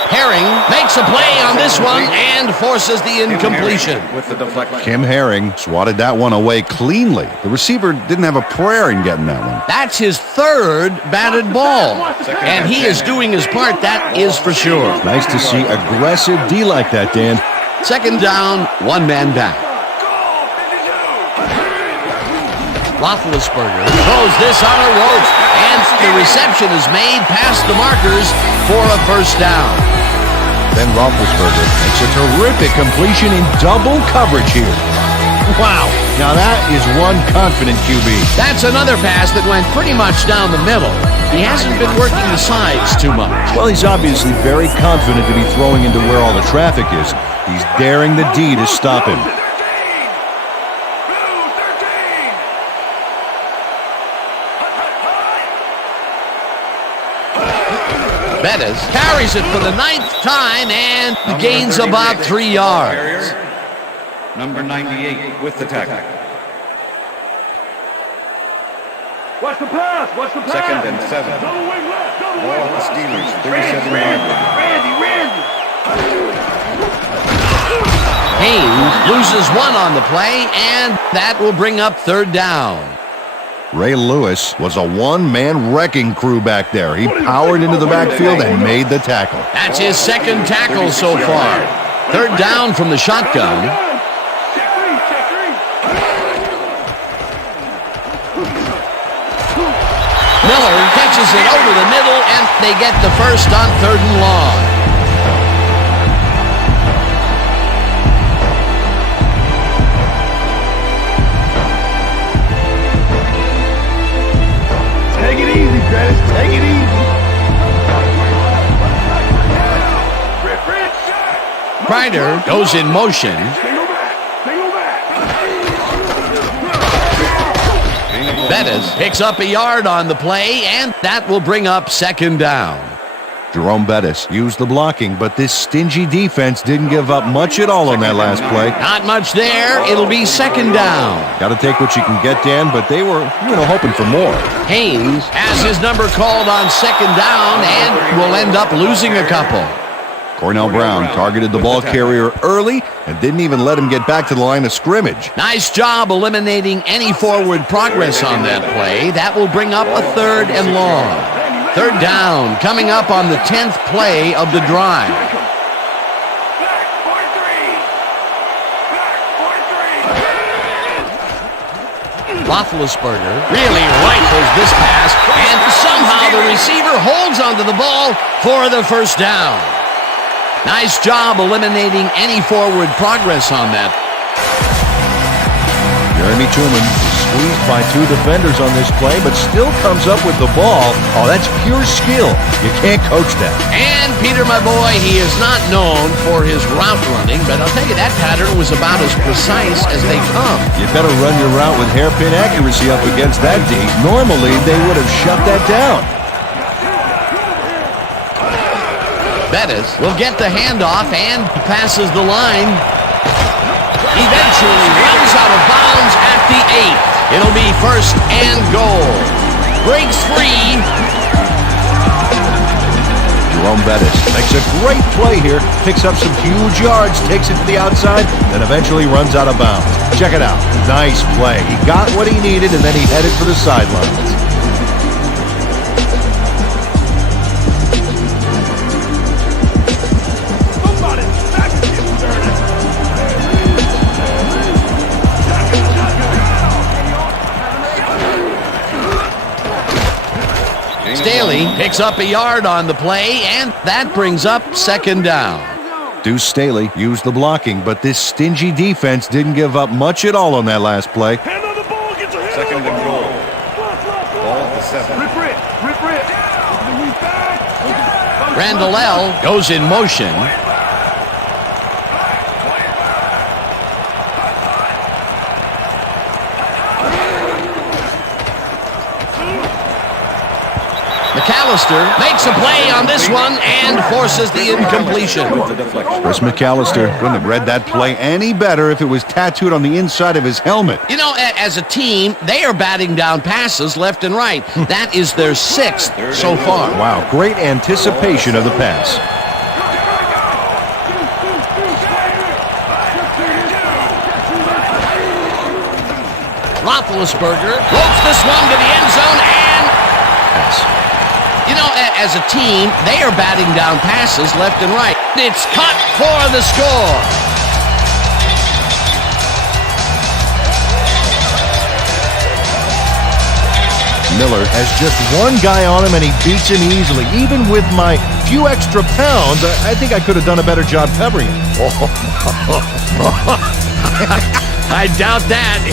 Herring makes a play on this one and forces the incompletion. With the deflection. Kim Herring swatted that one away cleanly. The receiver didn't have a prayer in getting that one. That's his third batted ball, and he is doing his part, that is for sure. Nice to see aggressive D like that, Dan. Second down, one man back. Roethlisberger throws this on a rope, and the reception is made past the markers for a first down. Then Roethlisberger makes a terrific completion in double coverage here. Wow, now that is one confident QB. That's another pass that went pretty much down the middle. He hasn't been working the sides too much. Well, he's obviously very confident to be throwing into where all the traffic is. He's daring the D to stop him. Bettis carries it for the 9th time and gains about 3 yards. Number 98 with the tackle. Watch the pass. Watch the pass. Second and 7. Double wing left. Double Ball wing at the left. Steelers, 37-yard line. Randy. Haynes loses one on the play, and that will bring up third down. Ray Lewis was a one-man wrecking crew back there. He powered into the backfield and made the tackle. That's his second tackle so far. Third down from the shotgun. Miller catches it over the middle, and they get the first on 3rd and long. Take it easy, Pettis. Take it easy. Ryder goes in motion. Bettis picks up a yard on the play, and that will bring up 2nd down. Jerome Bettis used the blocking, but this stingy defense didn't give up much at all on that last play. Not much there. It'll be 2nd down. Got to take what you can get, Dan, but they were, hoping for more. Haynes has his number called on 2nd down and will end up losing a couple. Cornell Brown targeted the ball carrier early and didn't even let him get back to the line of scrimmage. Nice job eliminating any forward progress on that play. That will bring up a 3rd and long. 3rd down coming up on the 10th play of the drive. Roethlisberger really rifles this pass, and somehow the receiver holds onto the ball for the 1st down. Nice job eliminating any forward progress on that. Jeremy Truman is squeezed by 2 defenders on this play, but still comes up with the ball. Oh, that's pure skill. You can't coach that. And Peter, my boy, he is not known for his route running, but I'll tell you that pattern was about as precise as they come. You better run your route with hairpin accuracy up against that D. Normally, they would have shut that down. Bettis will get the handoff and passes the line. Eventually runs out of bounds at the 8. It'll be 1st and goal. Breaks free. Jerome Bettis makes a great play here. Picks up some huge yards, takes it to the outside, then eventually runs out of bounds. Check it out. Nice play. He got what he needed, and then he headed for the sidelines. Staley picks up a yard on the play, and that brings up 2nd down. Deuce Staley used the blocking, but this stingy defense didn't give up much at all on that last play. 2nd and goal. Ball at the 7. Randall L. goes in motion. McAllister makes a play on this one and forces the incompletion. Chris McAllister couldn't have read that play any better if it was tattooed on the inside of his helmet. You know, as a team, they are batting down passes left and right. That is their 6th so far. Wow, great anticipation of the pass. Roethlisberger floats this one to the end zone and pass. You know, as a team, they are batting down passes left and right. It's caught for the score. Miller has just one guy on him, and he beats him easily. Even with my few extra pounds, I think I could have done a better job covering him. I doubt that.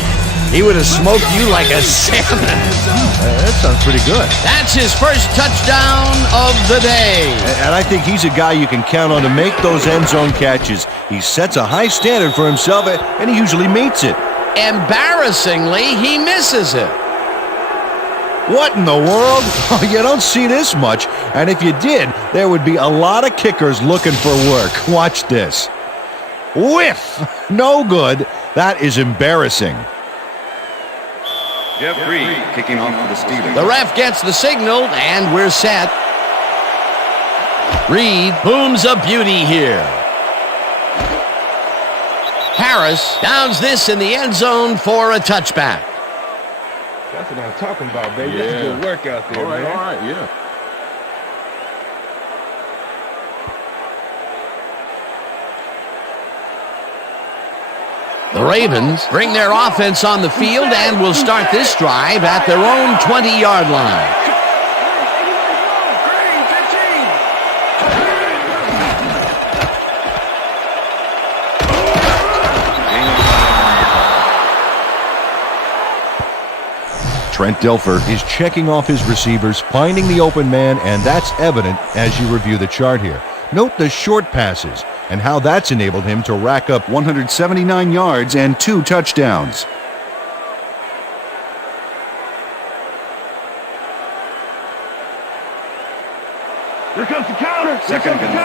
He would have smoked you like a salmon. That sounds pretty good. That's his first touchdown of the day. And I think he's a guy you can count on to make those end zone catches. He sets a high standard for himself, and he usually meets it. Embarrassingly, he misses it. What in the world? Oh, you don't see this much. And if you did, there would be a lot of kickers looking for work. Watch this. Whiff! No good. That is embarrassing. Jeff Reed kicking off for the Steelers. The ref gets the signal, and we're set. Reed booms a beauty here. Harris downs this in the end zone for a touchback. That's what I'm talking about, baby. That's good work out there, man. All right, yeah. The Ravens bring their offense on the field and will start this drive at their own 20-yard line. Trent Dilfer is checking off his receivers, finding the open man, and that's evident as you review the chart here. Note the short passes and how that's enabled him to rack up 179 yards and 2 touchdowns. Here comes the counter. Second and 5.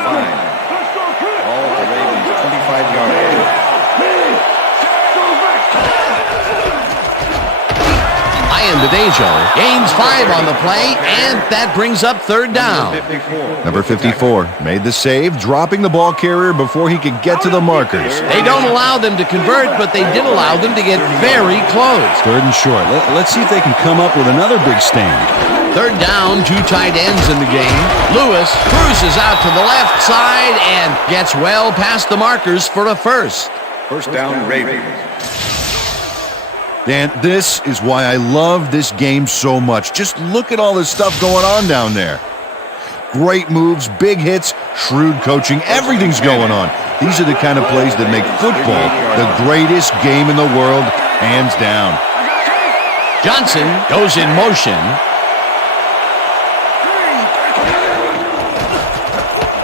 All the Ravens 25-yard line. Dedejo gains 5 on the play, and that brings up third down. Number 54 made the save, dropping the ball carrier before he could get to the markers. They don't allow them to convert, but they did allow them to get very close. Third and short. Let's see if they can come up with another big stand. Third down, 2 tight ends in the game. Lewis cruises out to the left side and gets well past the markers for a first. First down, Ravens. Dan, this is why I love this game so much. Just look at all this stuff going on down there. Great moves, big hits, shrewd coaching, everything's going on. These are the kind of plays that make football the greatest game in the world, hands down. Johnson goes in motion.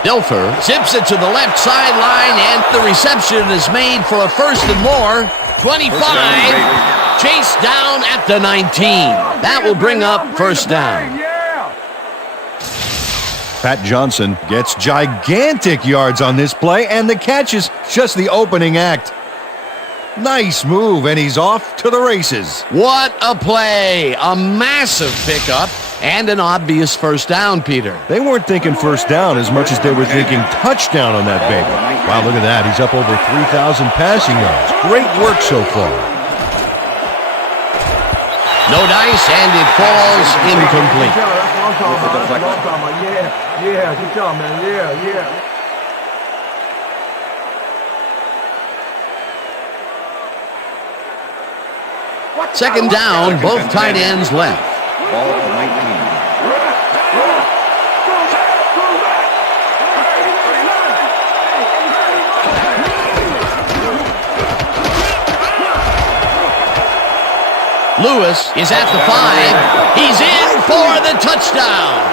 Dilfer zips it to the left sideline, and the reception is made for a first and more. 25. Chase down at the 19. That will bring up first down. Pat Johnson gets gigantic yards on this play, and the catch is just the opening act. Nice move, and he's off to the races. What a play. A massive pickup and an obvious first down, Peter. They weren't thinking first down as much as they were thinking touchdown on that baby. Wow, look at that. He's up over 3,000 passing yards. Great work so far. No dice, and it falls incomplete. That's what I'm talking about. Yeah, good job, man. Yeah. Second down, both tight ends left. Ball at the 19. Lewis is at the 5. He's in for the touchdown.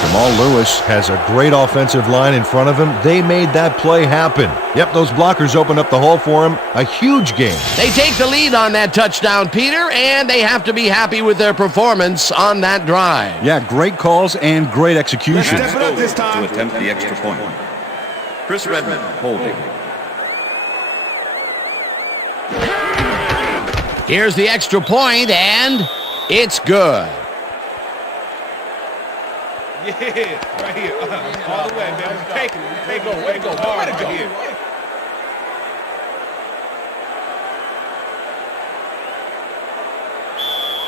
Jamal Lewis has a great offensive line in front of him. They made that play happen. Yep, those blockers opened up the hole for him. A huge game. They take the lead on that touchdown, Peter, and they have to be happy with their performance on that drive. Yeah, great calls and great execution. To attempt the extra point. Chris Redmond holding. Here's the extra point, and it's good. Yeah, right here. All the way, man. Take it. Way to go hard right here.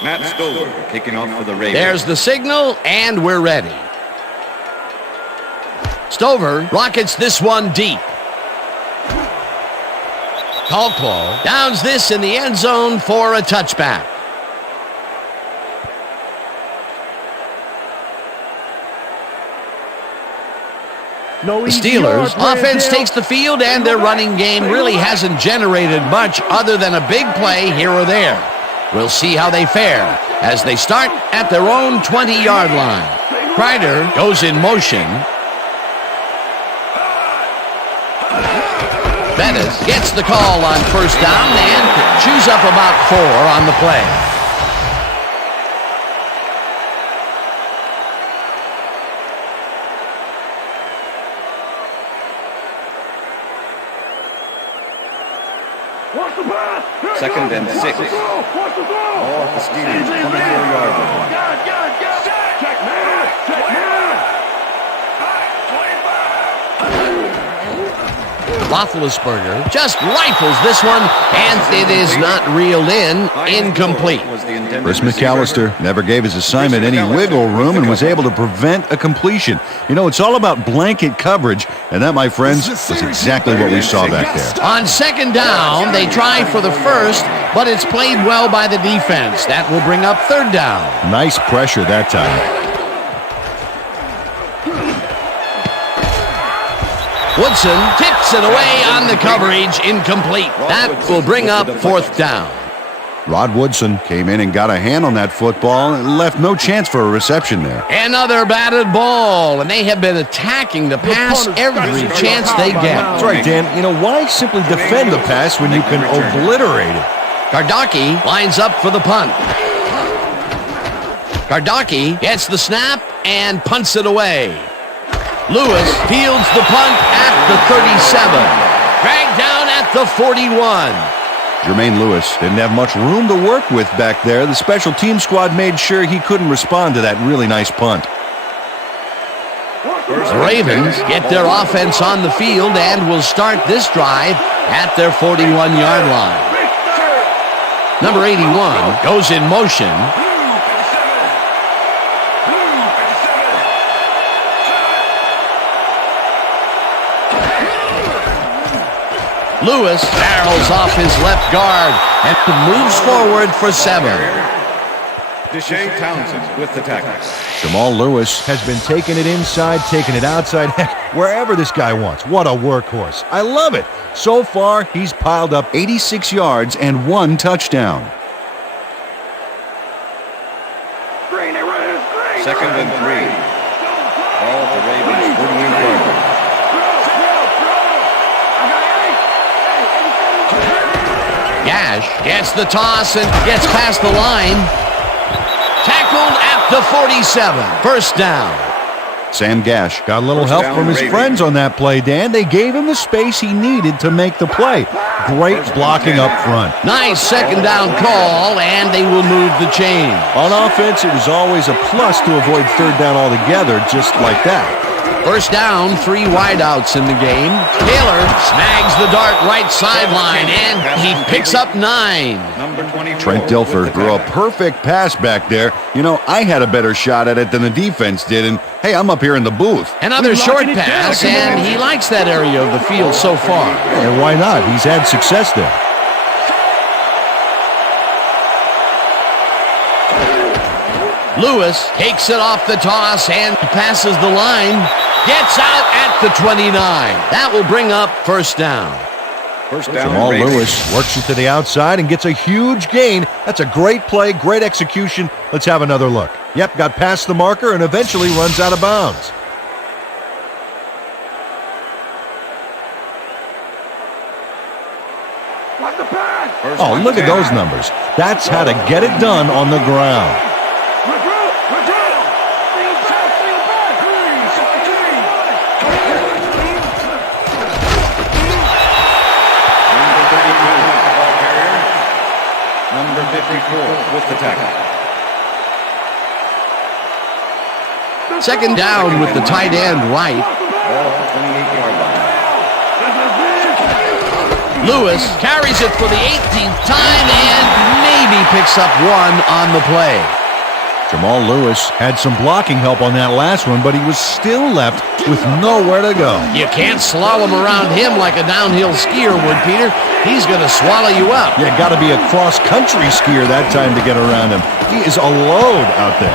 Matt Stover kicking off for the Ravens. There's the signal, and we're ready. Stover rockets this one deep. Caldwell downs this in the end zone for a touchback. The Steelers' offense takes the field, and their running game really hasn't generated much other than a big play here or there. We'll see how they fare as they start at their own 20-yard line. Kreider goes in motion. Bettis gets the call on first down and chews up about 4 on the play. Second and 6. All at the Steelers' 24-yard line. Check man. Roethlisberger just rifles this one, and it is not reeled in. Incomplete. Chris McAllister never gave his assignment any wiggle room and was able to prevent a completion. You know, it's all about blanket coverage, and that, my friends, was exactly what we saw back there. On second down, they try for the first, but it's played well by the defense. That will bring up third down. Nice pressure that time. Woodson tips it away on the coverage. Incomplete. That will bring up fourth down. Rod Woodson came in and got a hand on that football and left no chance for a reception there. Another batted ball, and they have been attacking the pass every chance they get. That's right, Dan. You know, why simply defend the pass when you can obliterate it? Gardocki lines up for the punt. Gardocki gets the snap and punts it away. Lewis fields the punt at the 37. Dragged down at the 41. Jermaine Lewis didn't have much room to work with back there. The special team squad made sure he couldn't respond to that really nice punt. The Ravens get their offense on the field and will start this drive at their 41-yard line. Number 81 goes in motion. Lewis barrels off his left guard and moves forward for 7. Deshae Townsend with the tackle. Jamal Lewis has been taking it inside, taking it outside, heck, wherever this guy wants. What a workhorse. I love it. So far, he's piled up 86 yards and 1 touchdown. Second and 3. Ball at the Ravens, 48 yards. Gash gets the toss and gets past the line. Tackled at the 47. First down. Sam Gash got a little help from his friends on that play, Dan. They gave him the space he needed to make the play. Great blocking up front. Nice second down call, and they will move the chain. On offense, it was always a plus to avoid third down altogether, just like that. First down, 3 wideouts in the game. Taylor snags the dart right sideline, and he picks up 9. Trent Dilfer threw a perfect pass back there. You know, I had a better shot at it than the defense did, and hey, I'm up here in the booth. Another short pass, and he likes that area of the field so far. And why not? He's had success there. Lewis takes it off the toss and passes the line. Gets out at the 29. That will bring up first down. Jamal Lewis works it to the outside and gets a huge gain. That's a great play, great execution. Let's have another look. Yep, got past the marker and eventually runs out of bounds. Oh, look at those numbers. That's how to get it done on the ground. With the tackle. Second down with the tight end right. Lewis carries it for the 18th time and maybe picks up 1 on the play. Jamal Lewis had some blocking help on that last one, but he was still left with nowhere to go. You can't slalom around him like a downhill skier would, Peter. He's going to swallow you up. You got to be a cross-country skier that time to get around him. He is a load out there.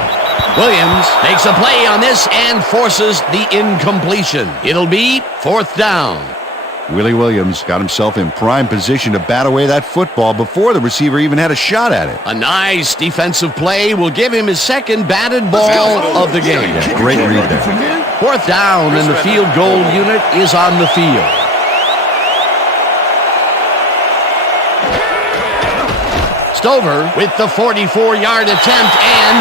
Williams makes a play on this and forces the incompletion. It'll be fourth down. Willie Williams got himself in prime position to bat away that football before the receiver even had a shot at it. A nice defensive play will give him his second batted ball of the game. Yeah, great read there. Fourth down, and the field goal unit is on the field. Stover with the 44-yard attempt and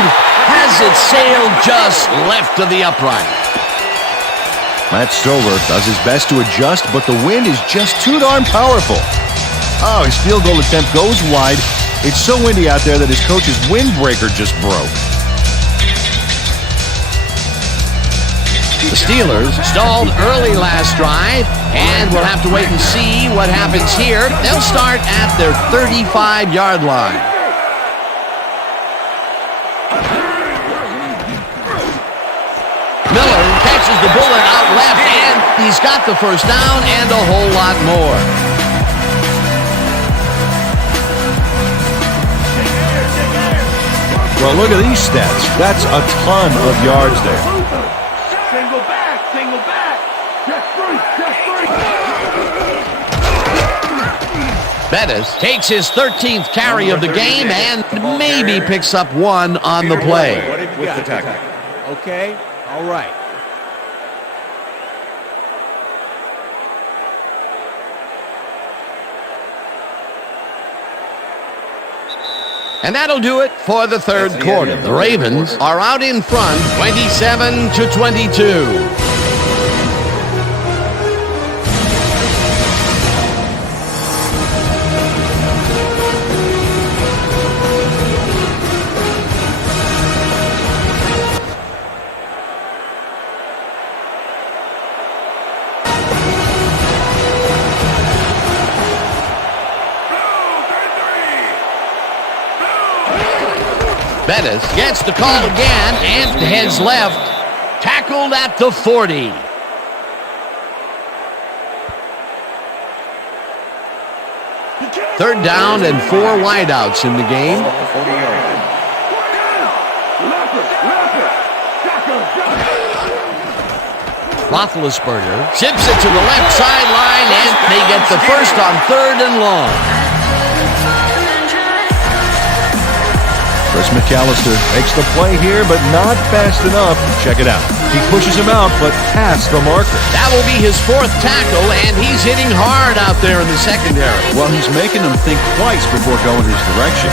has it sailed just left of the upright. Matt Stover does his best to adjust, but the wind is just too darn powerful. Oh, his field goal attempt goes wide. It's so windy out there that his coach's windbreaker just broke. The Steelers stalled early last drive, and we'll have to wait and see what happens here. They'll start at their 35-yard line. Miller catches the bullet out left, and he's got the first down and a whole lot more. Well, look at these stats. That's a ton of yards there. Single back, single back. Check three. Bettis takes his 13th carry of the game and maybe picks up one on the play. With the tackle. Okay, all right. And that'll do it for the third quarter. The Ravens are out in front, 27-22. Bettis gets the call again and heads left. Tackled at the 40. Third down and 4 wideouts in the game. Roethlisberger zips it to the left sideline, and they get the first on 3rd and long. Chris McAllister makes the play here, but not fast enough. Check it out. He pushes him out, but past the marker. That will be his 4th tackle, and he's hitting hard out there in the secondary. Well, he's making them think twice before going his direction.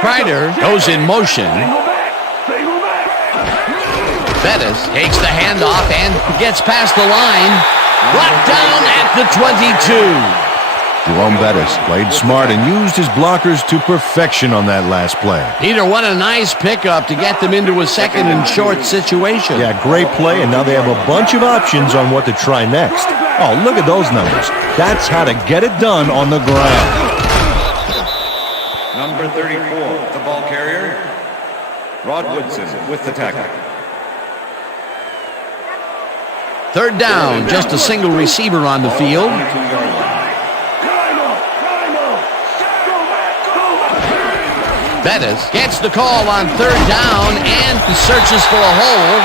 Kreider goes in motion. Bettis takes the handoff and gets past the line. Brought down at the 22. Jerome Bettis played smart and used his blockers to perfection on that last play. Peter, what a nice pickup to get them into a 2nd and short situation. Yeah, great play, and now they have a bunch of options on what to try next. Oh, look at those numbers. That's how to get it done on the ground. Number 34, the ball carrier, Rod Woodson with the tackle. 3rd down, just a single receiver on the field. Bettis gets the call on 3rd down and searches for a hole.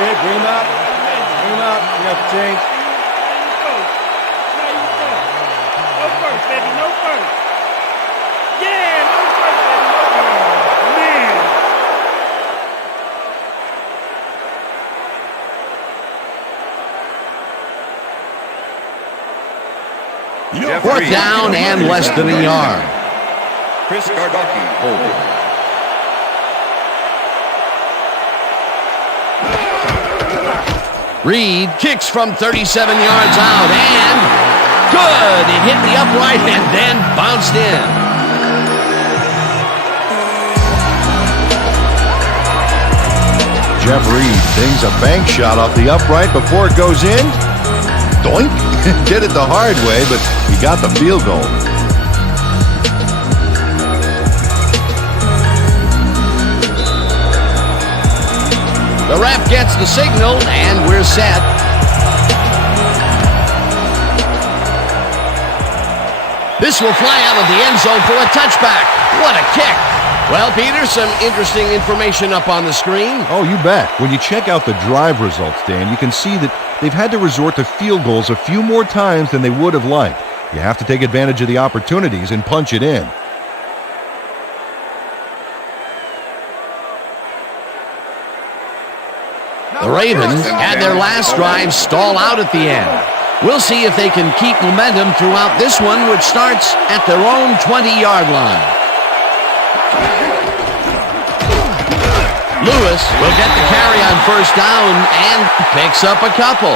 Hey, bring him out. Bring him out. We have to change. No first, baby, no first. Yeah, no first, baby, no first. Man. 4th down and less than a yard. Chris Gardocki holding. Reed kicks from 37 yards out, and good. It hit the upright and then bounced in. Jeff Reed dings a bank shot off the upright before it goes in. Doink! Did it the hard way, but he got the field goal. The ref gets the signal, and we're set. This will fly out of the end zone for a touchback. What a kick. Well, Peter, some interesting information up on the screen. Oh, you bet. When you check out the drive results, Dan, you can see that they've had to resort to field goals a few more times than they would have liked. You have to take advantage of the opportunities and punch it in. The Ravens had their last drive stall out at the end. We'll see if they can keep momentum throughout this one, which starts at their own 20-yard line. Lewis will get the carry on 1st down and picks up a couple.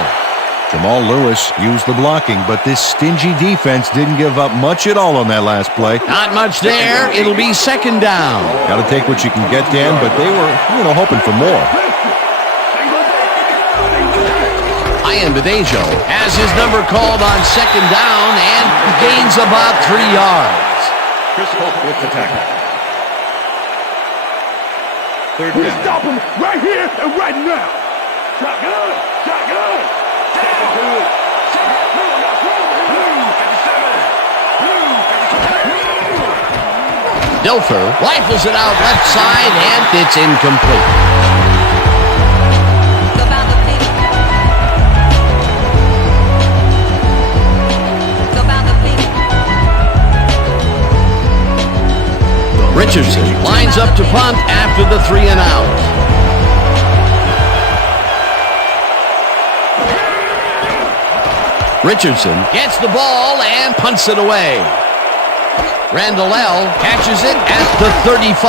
Jamal Lewis used the blocking, but this stingy defense didn't give up much at all on that last play. Not much there. It'll be second down. Got to take what you can get, Dan, but they were, hoping for more. Ian Badejo has his number called on second down and gains about 3 yards. Chris Hope with the tackle. Third We down. stop him right here and right now. Shotgun! Shotgun! Dilfer rifles it out left side, and it's incomplete. Richardson lines up to punt after the 3 and out. Richardson gets the ball and punts it away. Randall catches it at the 35.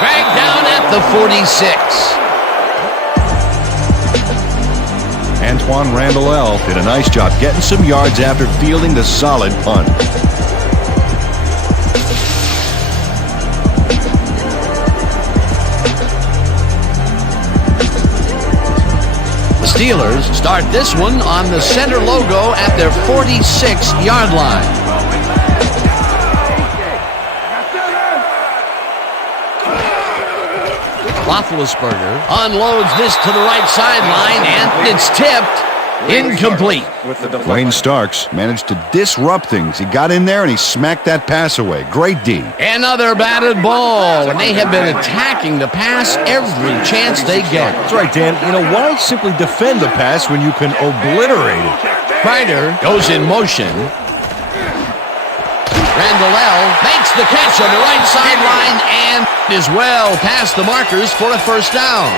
Dragged down at the 46. Antoine Randall did a nice job getting some yards after fielding the solid punt. Steelers start this one on the center logo at their 46-yard line. Roethlisberger unloads this to the right sideline, and it's tipped. Incomplete. Wayne Starks managed to disrupt things. He got in there and he smacked that pass away. Great D. Another batted ball, and they have been attacking the pass every chance they get. That's right, Dan. Why simply defend the pass when you can obliterate it? Ryder goes in motion. Randall makes the catch on the right sideline and is well past the markers for a first down.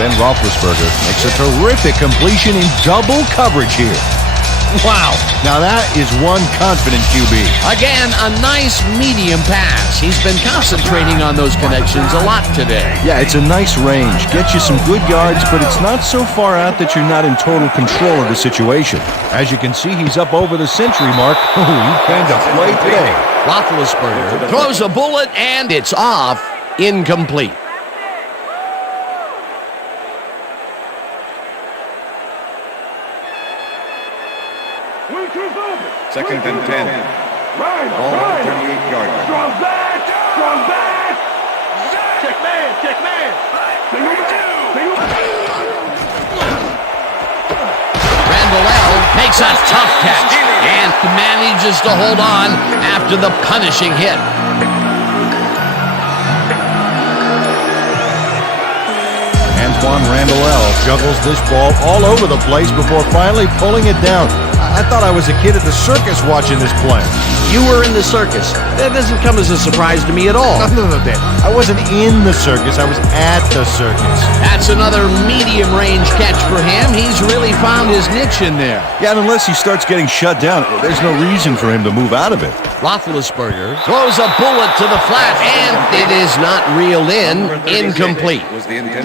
Ben Roethlisberger makes a terrific completion in double coverage here. Wow. Now that is one confident QB. Again, a nice medium pass. He's been concentrating on those connections a lot today. Yeah, it's a nice range. Gets you some good yards, but it's not so far out that you're not in total control of the situation. As you can see, he's up over the century mark. Oh, he came to play today. Roethlisberger throws a bullet, and it's off. Incomplete. Second and 10. Ball 38-yard line. Strong back! Strong back! Check man! Check man! Randall makes a tough catch and manages to hold on after the punishing hit. Antoine Randall juggles this ball all over the place before finally pulling it down. I thought I was a kid at the circus watching this play. You were in the circus. That doesn't come as a surprise to me at all. No, Dan. I wasn't in the circus. I was at the circus. That's another medium-range catch for him. He's really found his niche in there. Yeah, and unless he starts getting shut down, there's no reason for him to move out of it. Roethlisberger throws a bullet to the flat, and it is not reeled in. Incomplete.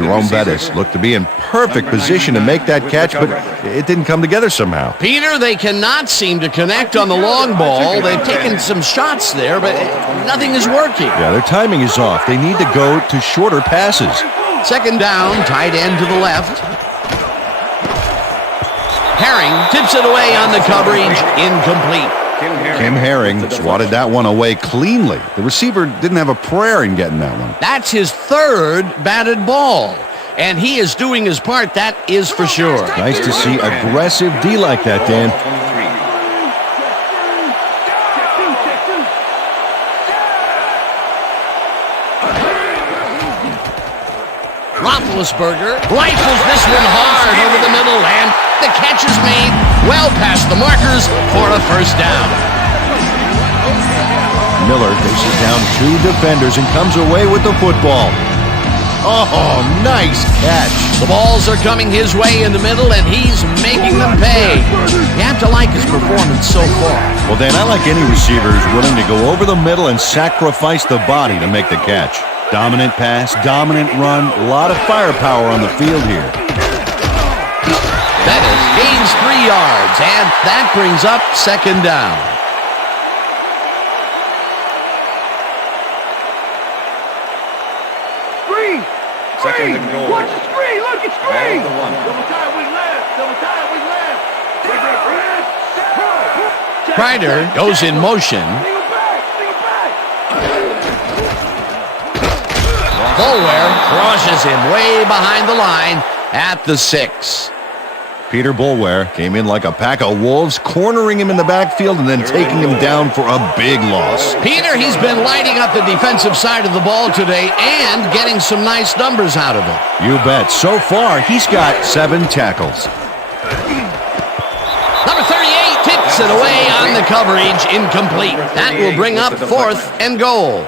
Jerome Bettis looked to be in perfect position to make that catch, but it didn't come together somehow. Peter, they cannot seem to connect on the long ball. They've taken some shots there, but nothing is working. Yeah, their timing is off. They need to go to shorter passes. Second down, tight end to the left. Herring tips it away on the coverage. Incomplete. Kim Herring swatted that one away cleanly. The receiver didn't have a prayer in getting that one. That's his third batted ball, and he is doing his part, that is for sure. Nice to see aggressive D like that, Dan. Roethlisberger rifles this one hard over the middle, and the catch is made well past the markers for a first down. Miller faces down two defenders and comes away with the football. Oh, nice catch. The balls are coming his way in the middle, and he's making them pay. You have to like his performance so far. Well, Dan, I like any receiver who's willing to go over the middle and sacrifice the body to make the catch. Dominant pass, dominant run, a lot of firepower on the field here. Bettis gains 3 yards, and that brings up second down. Screen! Second and goal. Watch the screen! Look, it's screen! Ball at the 1. Double time with left! Double time with left! Kreider goes in motion. Single back! Single back! Bulware crushes him way behind the line at the 6. Peter Bulware came in like a pack of wolves, cornering him in the backfield and then taking him down for a big loss. Peter, he's been lighting up the defensive side of the ball today and getting some nice numbers out of it. You bet. So far, he's got 7 tackles. Number 38 tips it away on the coverage, incomplete. That will bring up 4th and goal.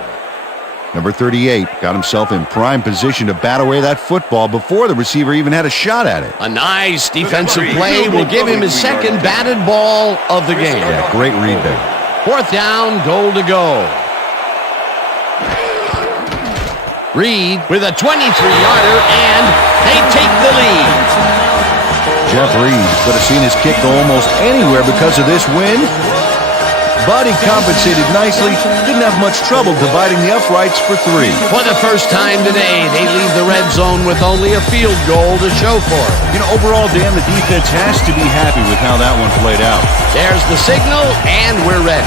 Number 38 got himself in prime position to bat away that football before the receiver even had a shot at it. A nice defensive play will give him his second batted ball of the game. Yeah, great read there. 4th down, goal to go. Reed with a 23-yarder, and they take the lead. Jeff Reed could have seen his kick go almost anywhere because of this win. But he compensated nicely, didn't have much trouble dividing the uprights for 3. For the first time today, they leave the red zone with only a field goal to show for it. You know, overall, Dan, the defense has to be happy with how that one played out. There's the signal, and we're ready.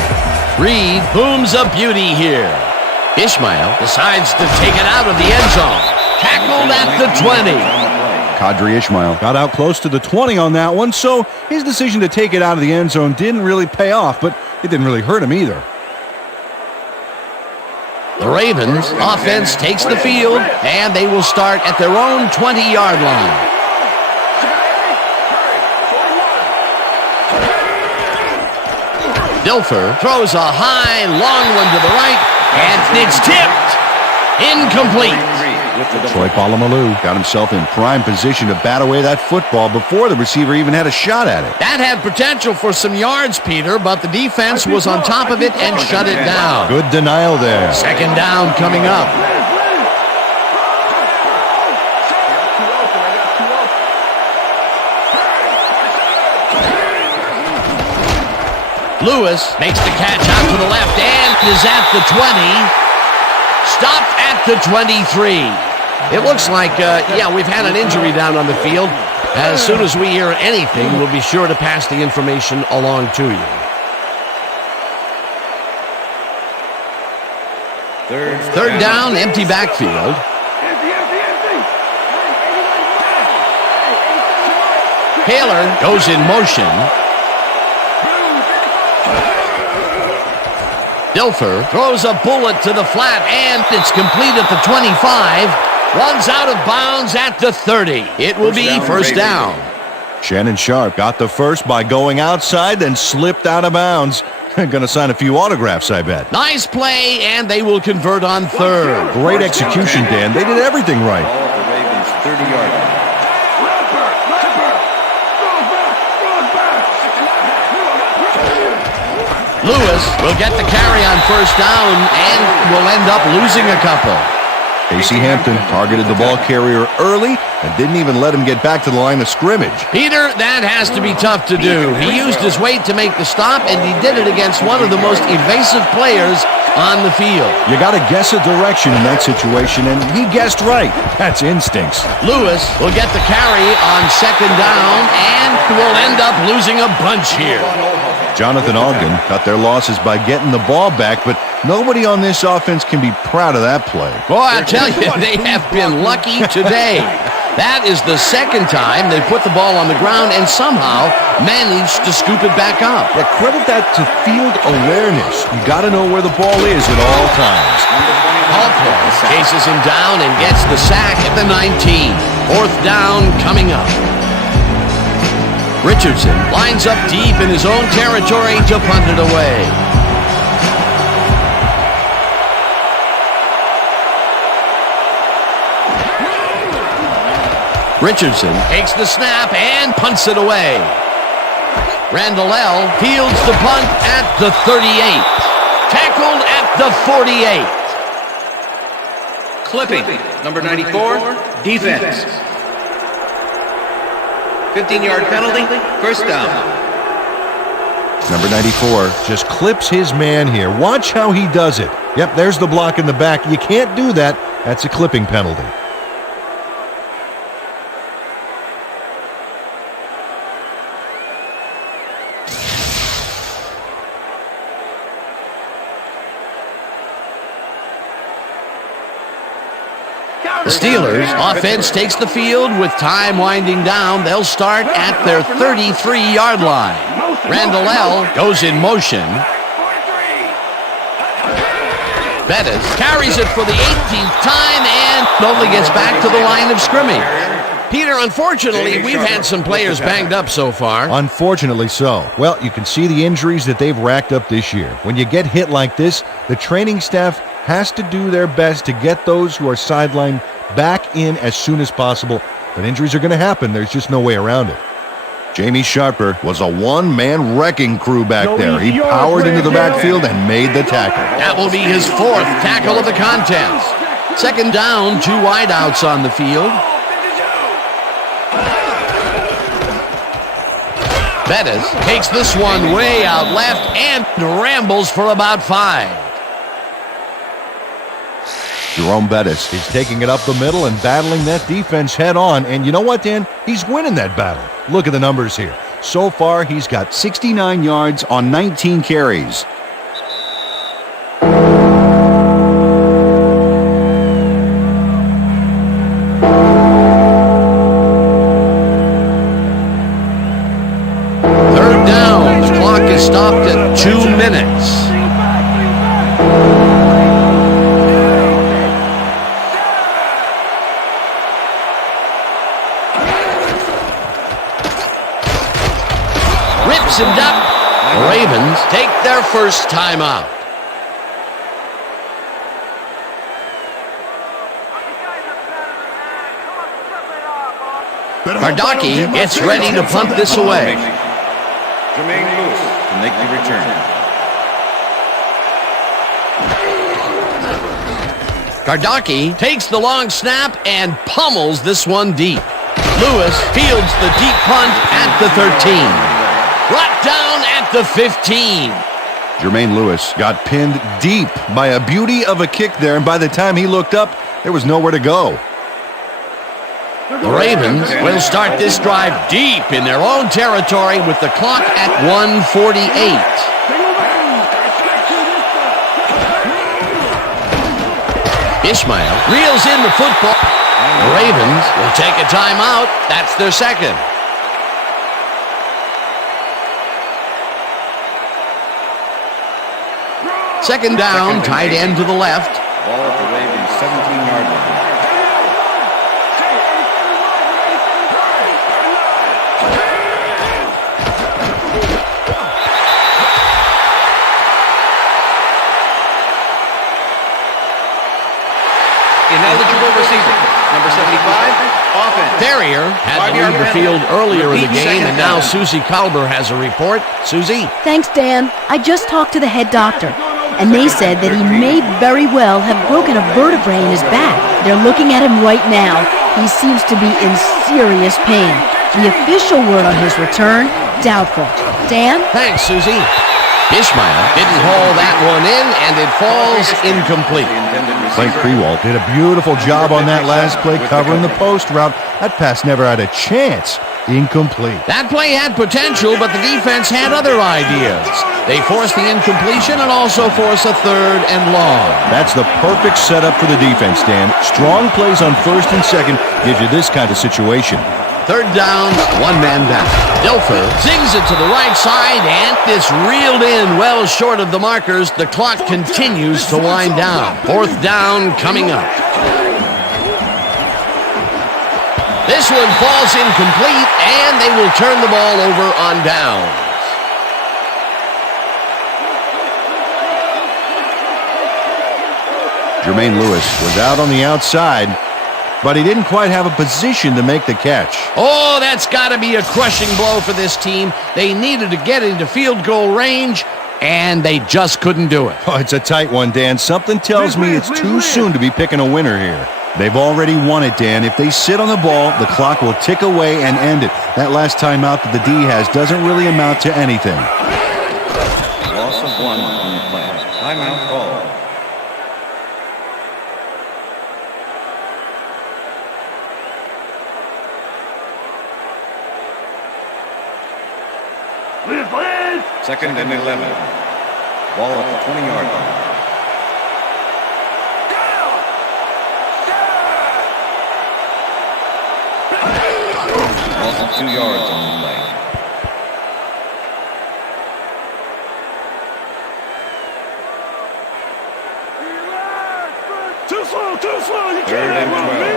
Reed booms a beauty here. Ishmael decides to take it out of the end zone. Tackled at the 20. Kadri Ishmael got out close to the 20 on that one, so his decision to take it out of the end zone didn't really pay off, but it didn't really hurt him either. The Ravens offense takes the field, and they will start at their own 20-yard line. Dilfer throws a high, long one to the right, and it's tipped. Incomplete. Troy Polamalu got himself in prime position to bat away that football before the receiver even had a shot at it. That had potential for some yards, Peter, but the defense was on top of it and shut it down. Good denial there. Second down coming up. Lewis makes the catch out to the left and is at the 20. Stopped at the 23. It looks like, we've had an injury down on the field. As soon as we hear anything, we'll be sure to pass the information along to you. Third down, empty backfield. Taylor goes in motion. Dilfer throws a bullet to the flat, and it's complete at the 25. Runs out of bounds at the 30. It will be first down. Shannon Sharp got the first by going outside, then slipped out of bounds. Going to sign a few autographs, I bet. Nice play, and they will convert on third. Great execution, Dan. They did everything right. Ball at the Ravens' 30-yard line. Lewis will get the carry on first down and will end up losing a couple. Casey Hampton targeted the ball carrier early and didn't even let him get back to the line of scrimmage. Peter, that has to be tough to do. He used his weight to make the stop, and he did it against one of the most evasive players on the field. You got to guess a direction in that situation, and he guessed right. That's instincts. Lewis will get the carry on second down and will end up losing a bunch here. Jonathan Ogden cut their losses by getting the ball back, but nobody on this offense can be proud of that play. Boy, I tell you, they have been lucky today. That is the second time they put the ball on the ground and somehow managed to scoop it back up. Yeah, credit that to field awareness. You got to know where the ball is at all times. Hallplay chases him down and gets the sack at the 19. Fourth down coming up. Richardson lines up deep in his own territory to punt it away. Richardson takes the snap and punts it away. Randall fields the punt at the 38. Tackled at the 48. Clipping, number 94, defense. 15-yard penalty, first down. Number 94 just clips his man here. Watch how he does it. Yep, there's the block in the back. You can't do that. That's a clipping penalty. The Steelers' offense takes the field with time winding down. They'll start at their 33-yard line. Randall L. goes in motion. Bettis carries it for the 18th time and only gets back to the line of scrimmage. Peter, unfortunately, we've had some players banged up so far. Unfortunately so. Well, you can see the injuries that they've racked up this year. When you get hit like this, the training staff has to do their best to get those who are sidelined back in as soon as possible. But injuries are going to happen. There's just no way around it. Jamie Sharper was a one-man wrecking crew back there. He powered into the backfield and made the tackle. That will be his 4th tackle of the contest. Second down, 2 wideouts on the field. Bettis takes this one way out left and rambles for about 5. Jerome Bettis is taking it up the middle and battling that defense head on. And you know what, Dan? He's winning that battle. Look at the numbers here. So far, he's got 69 yards on 19 carries. Third down. The clock is stopped at 2 minutes. And up. The Ravens take their first timeout. Cardocchi gets ready to punt this away. Jermaine Lewis to make the return. Cardocchi takes the long snap and pummels this one deep. Lewis fields the deep punt at the 13. Brought down at the 15. Jermaine Lewis got pinned deep by a beauty of a kick there, and by the time he looked up, there was nowhere to go. The Ravens will start this drive deep in their own territory with the clock at 1:48. Ishmael reels in the football. The Ravens will take a timeout. That's their second. Second down, tight end to the left. Ball at the Ravens' 17-yard line. Ineligible receiver, number 75, offense. Ferrier had to leave the field earlier in the game, and now Susie Kalber has a report. Susie? Thanks, Dan. I just talked to the head doctor, and they said that he may very well have broken a vertebrae in his back. They're looking at him right now. He seems to be in serious pain. The official word on his return, doubtful. Dan? Thanks, Susie. Ishmael didn't haul that one in, and it falls incomplete. Frank Krewald did a beautiful job on that last play covering the post route. That pass never had a chance. Incomplete. That play had potential, but the defense had other ideas. They forced the incompletion and also forced a 3rd and long. That's the perfect setup for the defense, Dan. Strong plays on 1st and 2nd gives you this kind of situation. 3rd down, 1 man down. Dilfer zings it to the right side, and it's reeled in well short of the markers. The clock continues to wind down. 4th down coming up. This one falls incomplete, and they will turn the ball over on downs. Jermaine Lewis was out on the outside, but he didn't quite have a position to make the catch. Oh, that's got to be a crushing blow for this team. They needed to get into field goal range, and they just couldn't do it. Oh, it's a tight one, Dan. Something tells me it's too soon to be picking a winner here. They've already won it, Dan. If they sit on the ball, the clock will tick away and end it. That last timeout that the D has doesn't really amount to anything. Loss of 1 on the play. Timeout call. Second and 11. Ball at the 20-yard line. Loss of 2 yards on the play. Too slow. You Third can't and run me.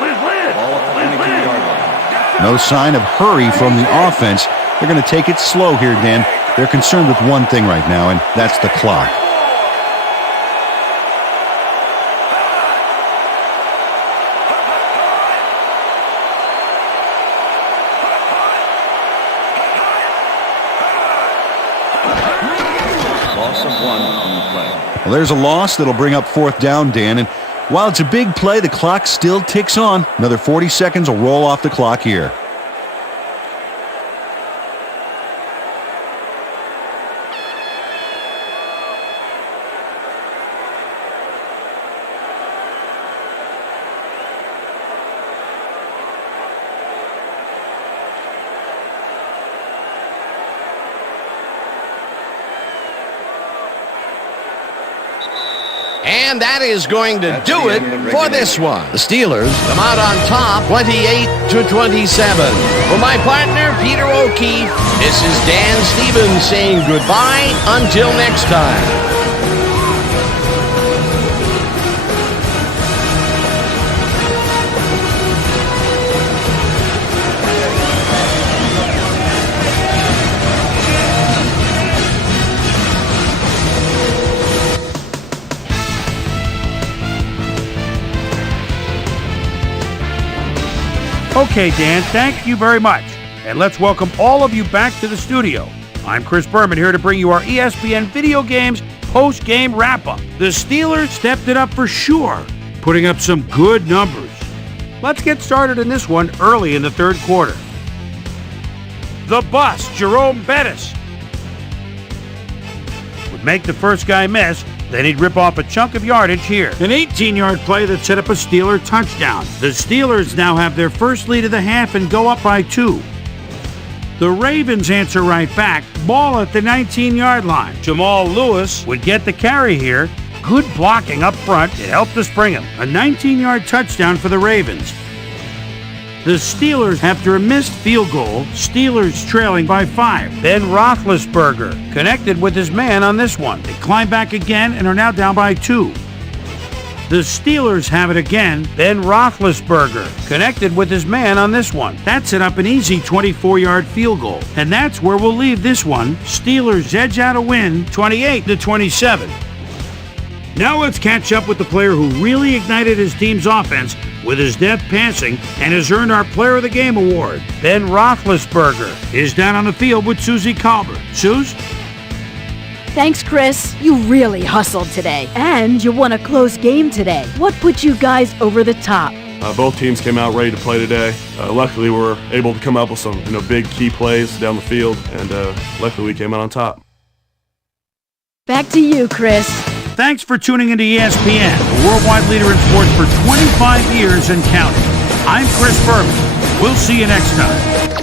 12. Ball at the 22-yard line. No sign of hurry from the offense. They're going to take it slow here, Dan. They're concerned with one thing right now, and that's the clock. Loss of 1 on the play. Well, there's a loss that'll bring up 4th down, Dan. And while it's a big play, the clock still ticks on. Another 40 seconds will roll off the clock here. And that is going to do it for this one. The Steelers come out on top 28-27. For my partner, Peter O'Keefe, this is Dan Stevens saying goodbye until next time. Okay, Dan, thank you very much. And let's welcome all of you back to the studio. I'm Chris Berman here to bring you our ESPN Video Games post-game wrap-up. The Steelers stepped it up for sure, putting up some good numbers. Let's get started in this one early in the third quarter. The bus, Jerome Bettis, would make the first guy miss. Then he'd rip off a chunk of yardage here. An 18-yard play that set up a Steeler touchdown. The Steelers now have their first lead of the half and go up by 2. The Ravens answer right back. Ball at the 19-yard line. Jamal Lewis would get the carry here. Good blocking up front. It helped us bring him. A 19-yard touchdown for the Ravens. The Steelers, after a missed field goal, Steelers trailing by 5. Ben Roethlisberger connected with his man on this one. They climb back again and are now down by 2. The Steelers have it again. Ben Roethlisberger connected with his man on this one. That set up an easy 24-yard field goal. And that's where we'll leave this one. Steelers edge out a win, 28-27. Now let's catch up with the player who really ignited his team's offense with his depth passing and has earned our Player of the Game award. Ben Roethlisberger is down on the field with Susie Colbert. Suze? Thanks, Chris. You really hustled today. And you won a close game today. What put you guys over the top? Both teams came out ready to play today. Luckily, we were able to come up with some big key plays down the field, and luckily we came out on top. Back to you, Chris. Thanks for tuning into ESPN, the worldwide leader in sports for 25 years and counting. I'm Chris Berman. We'll see you next time.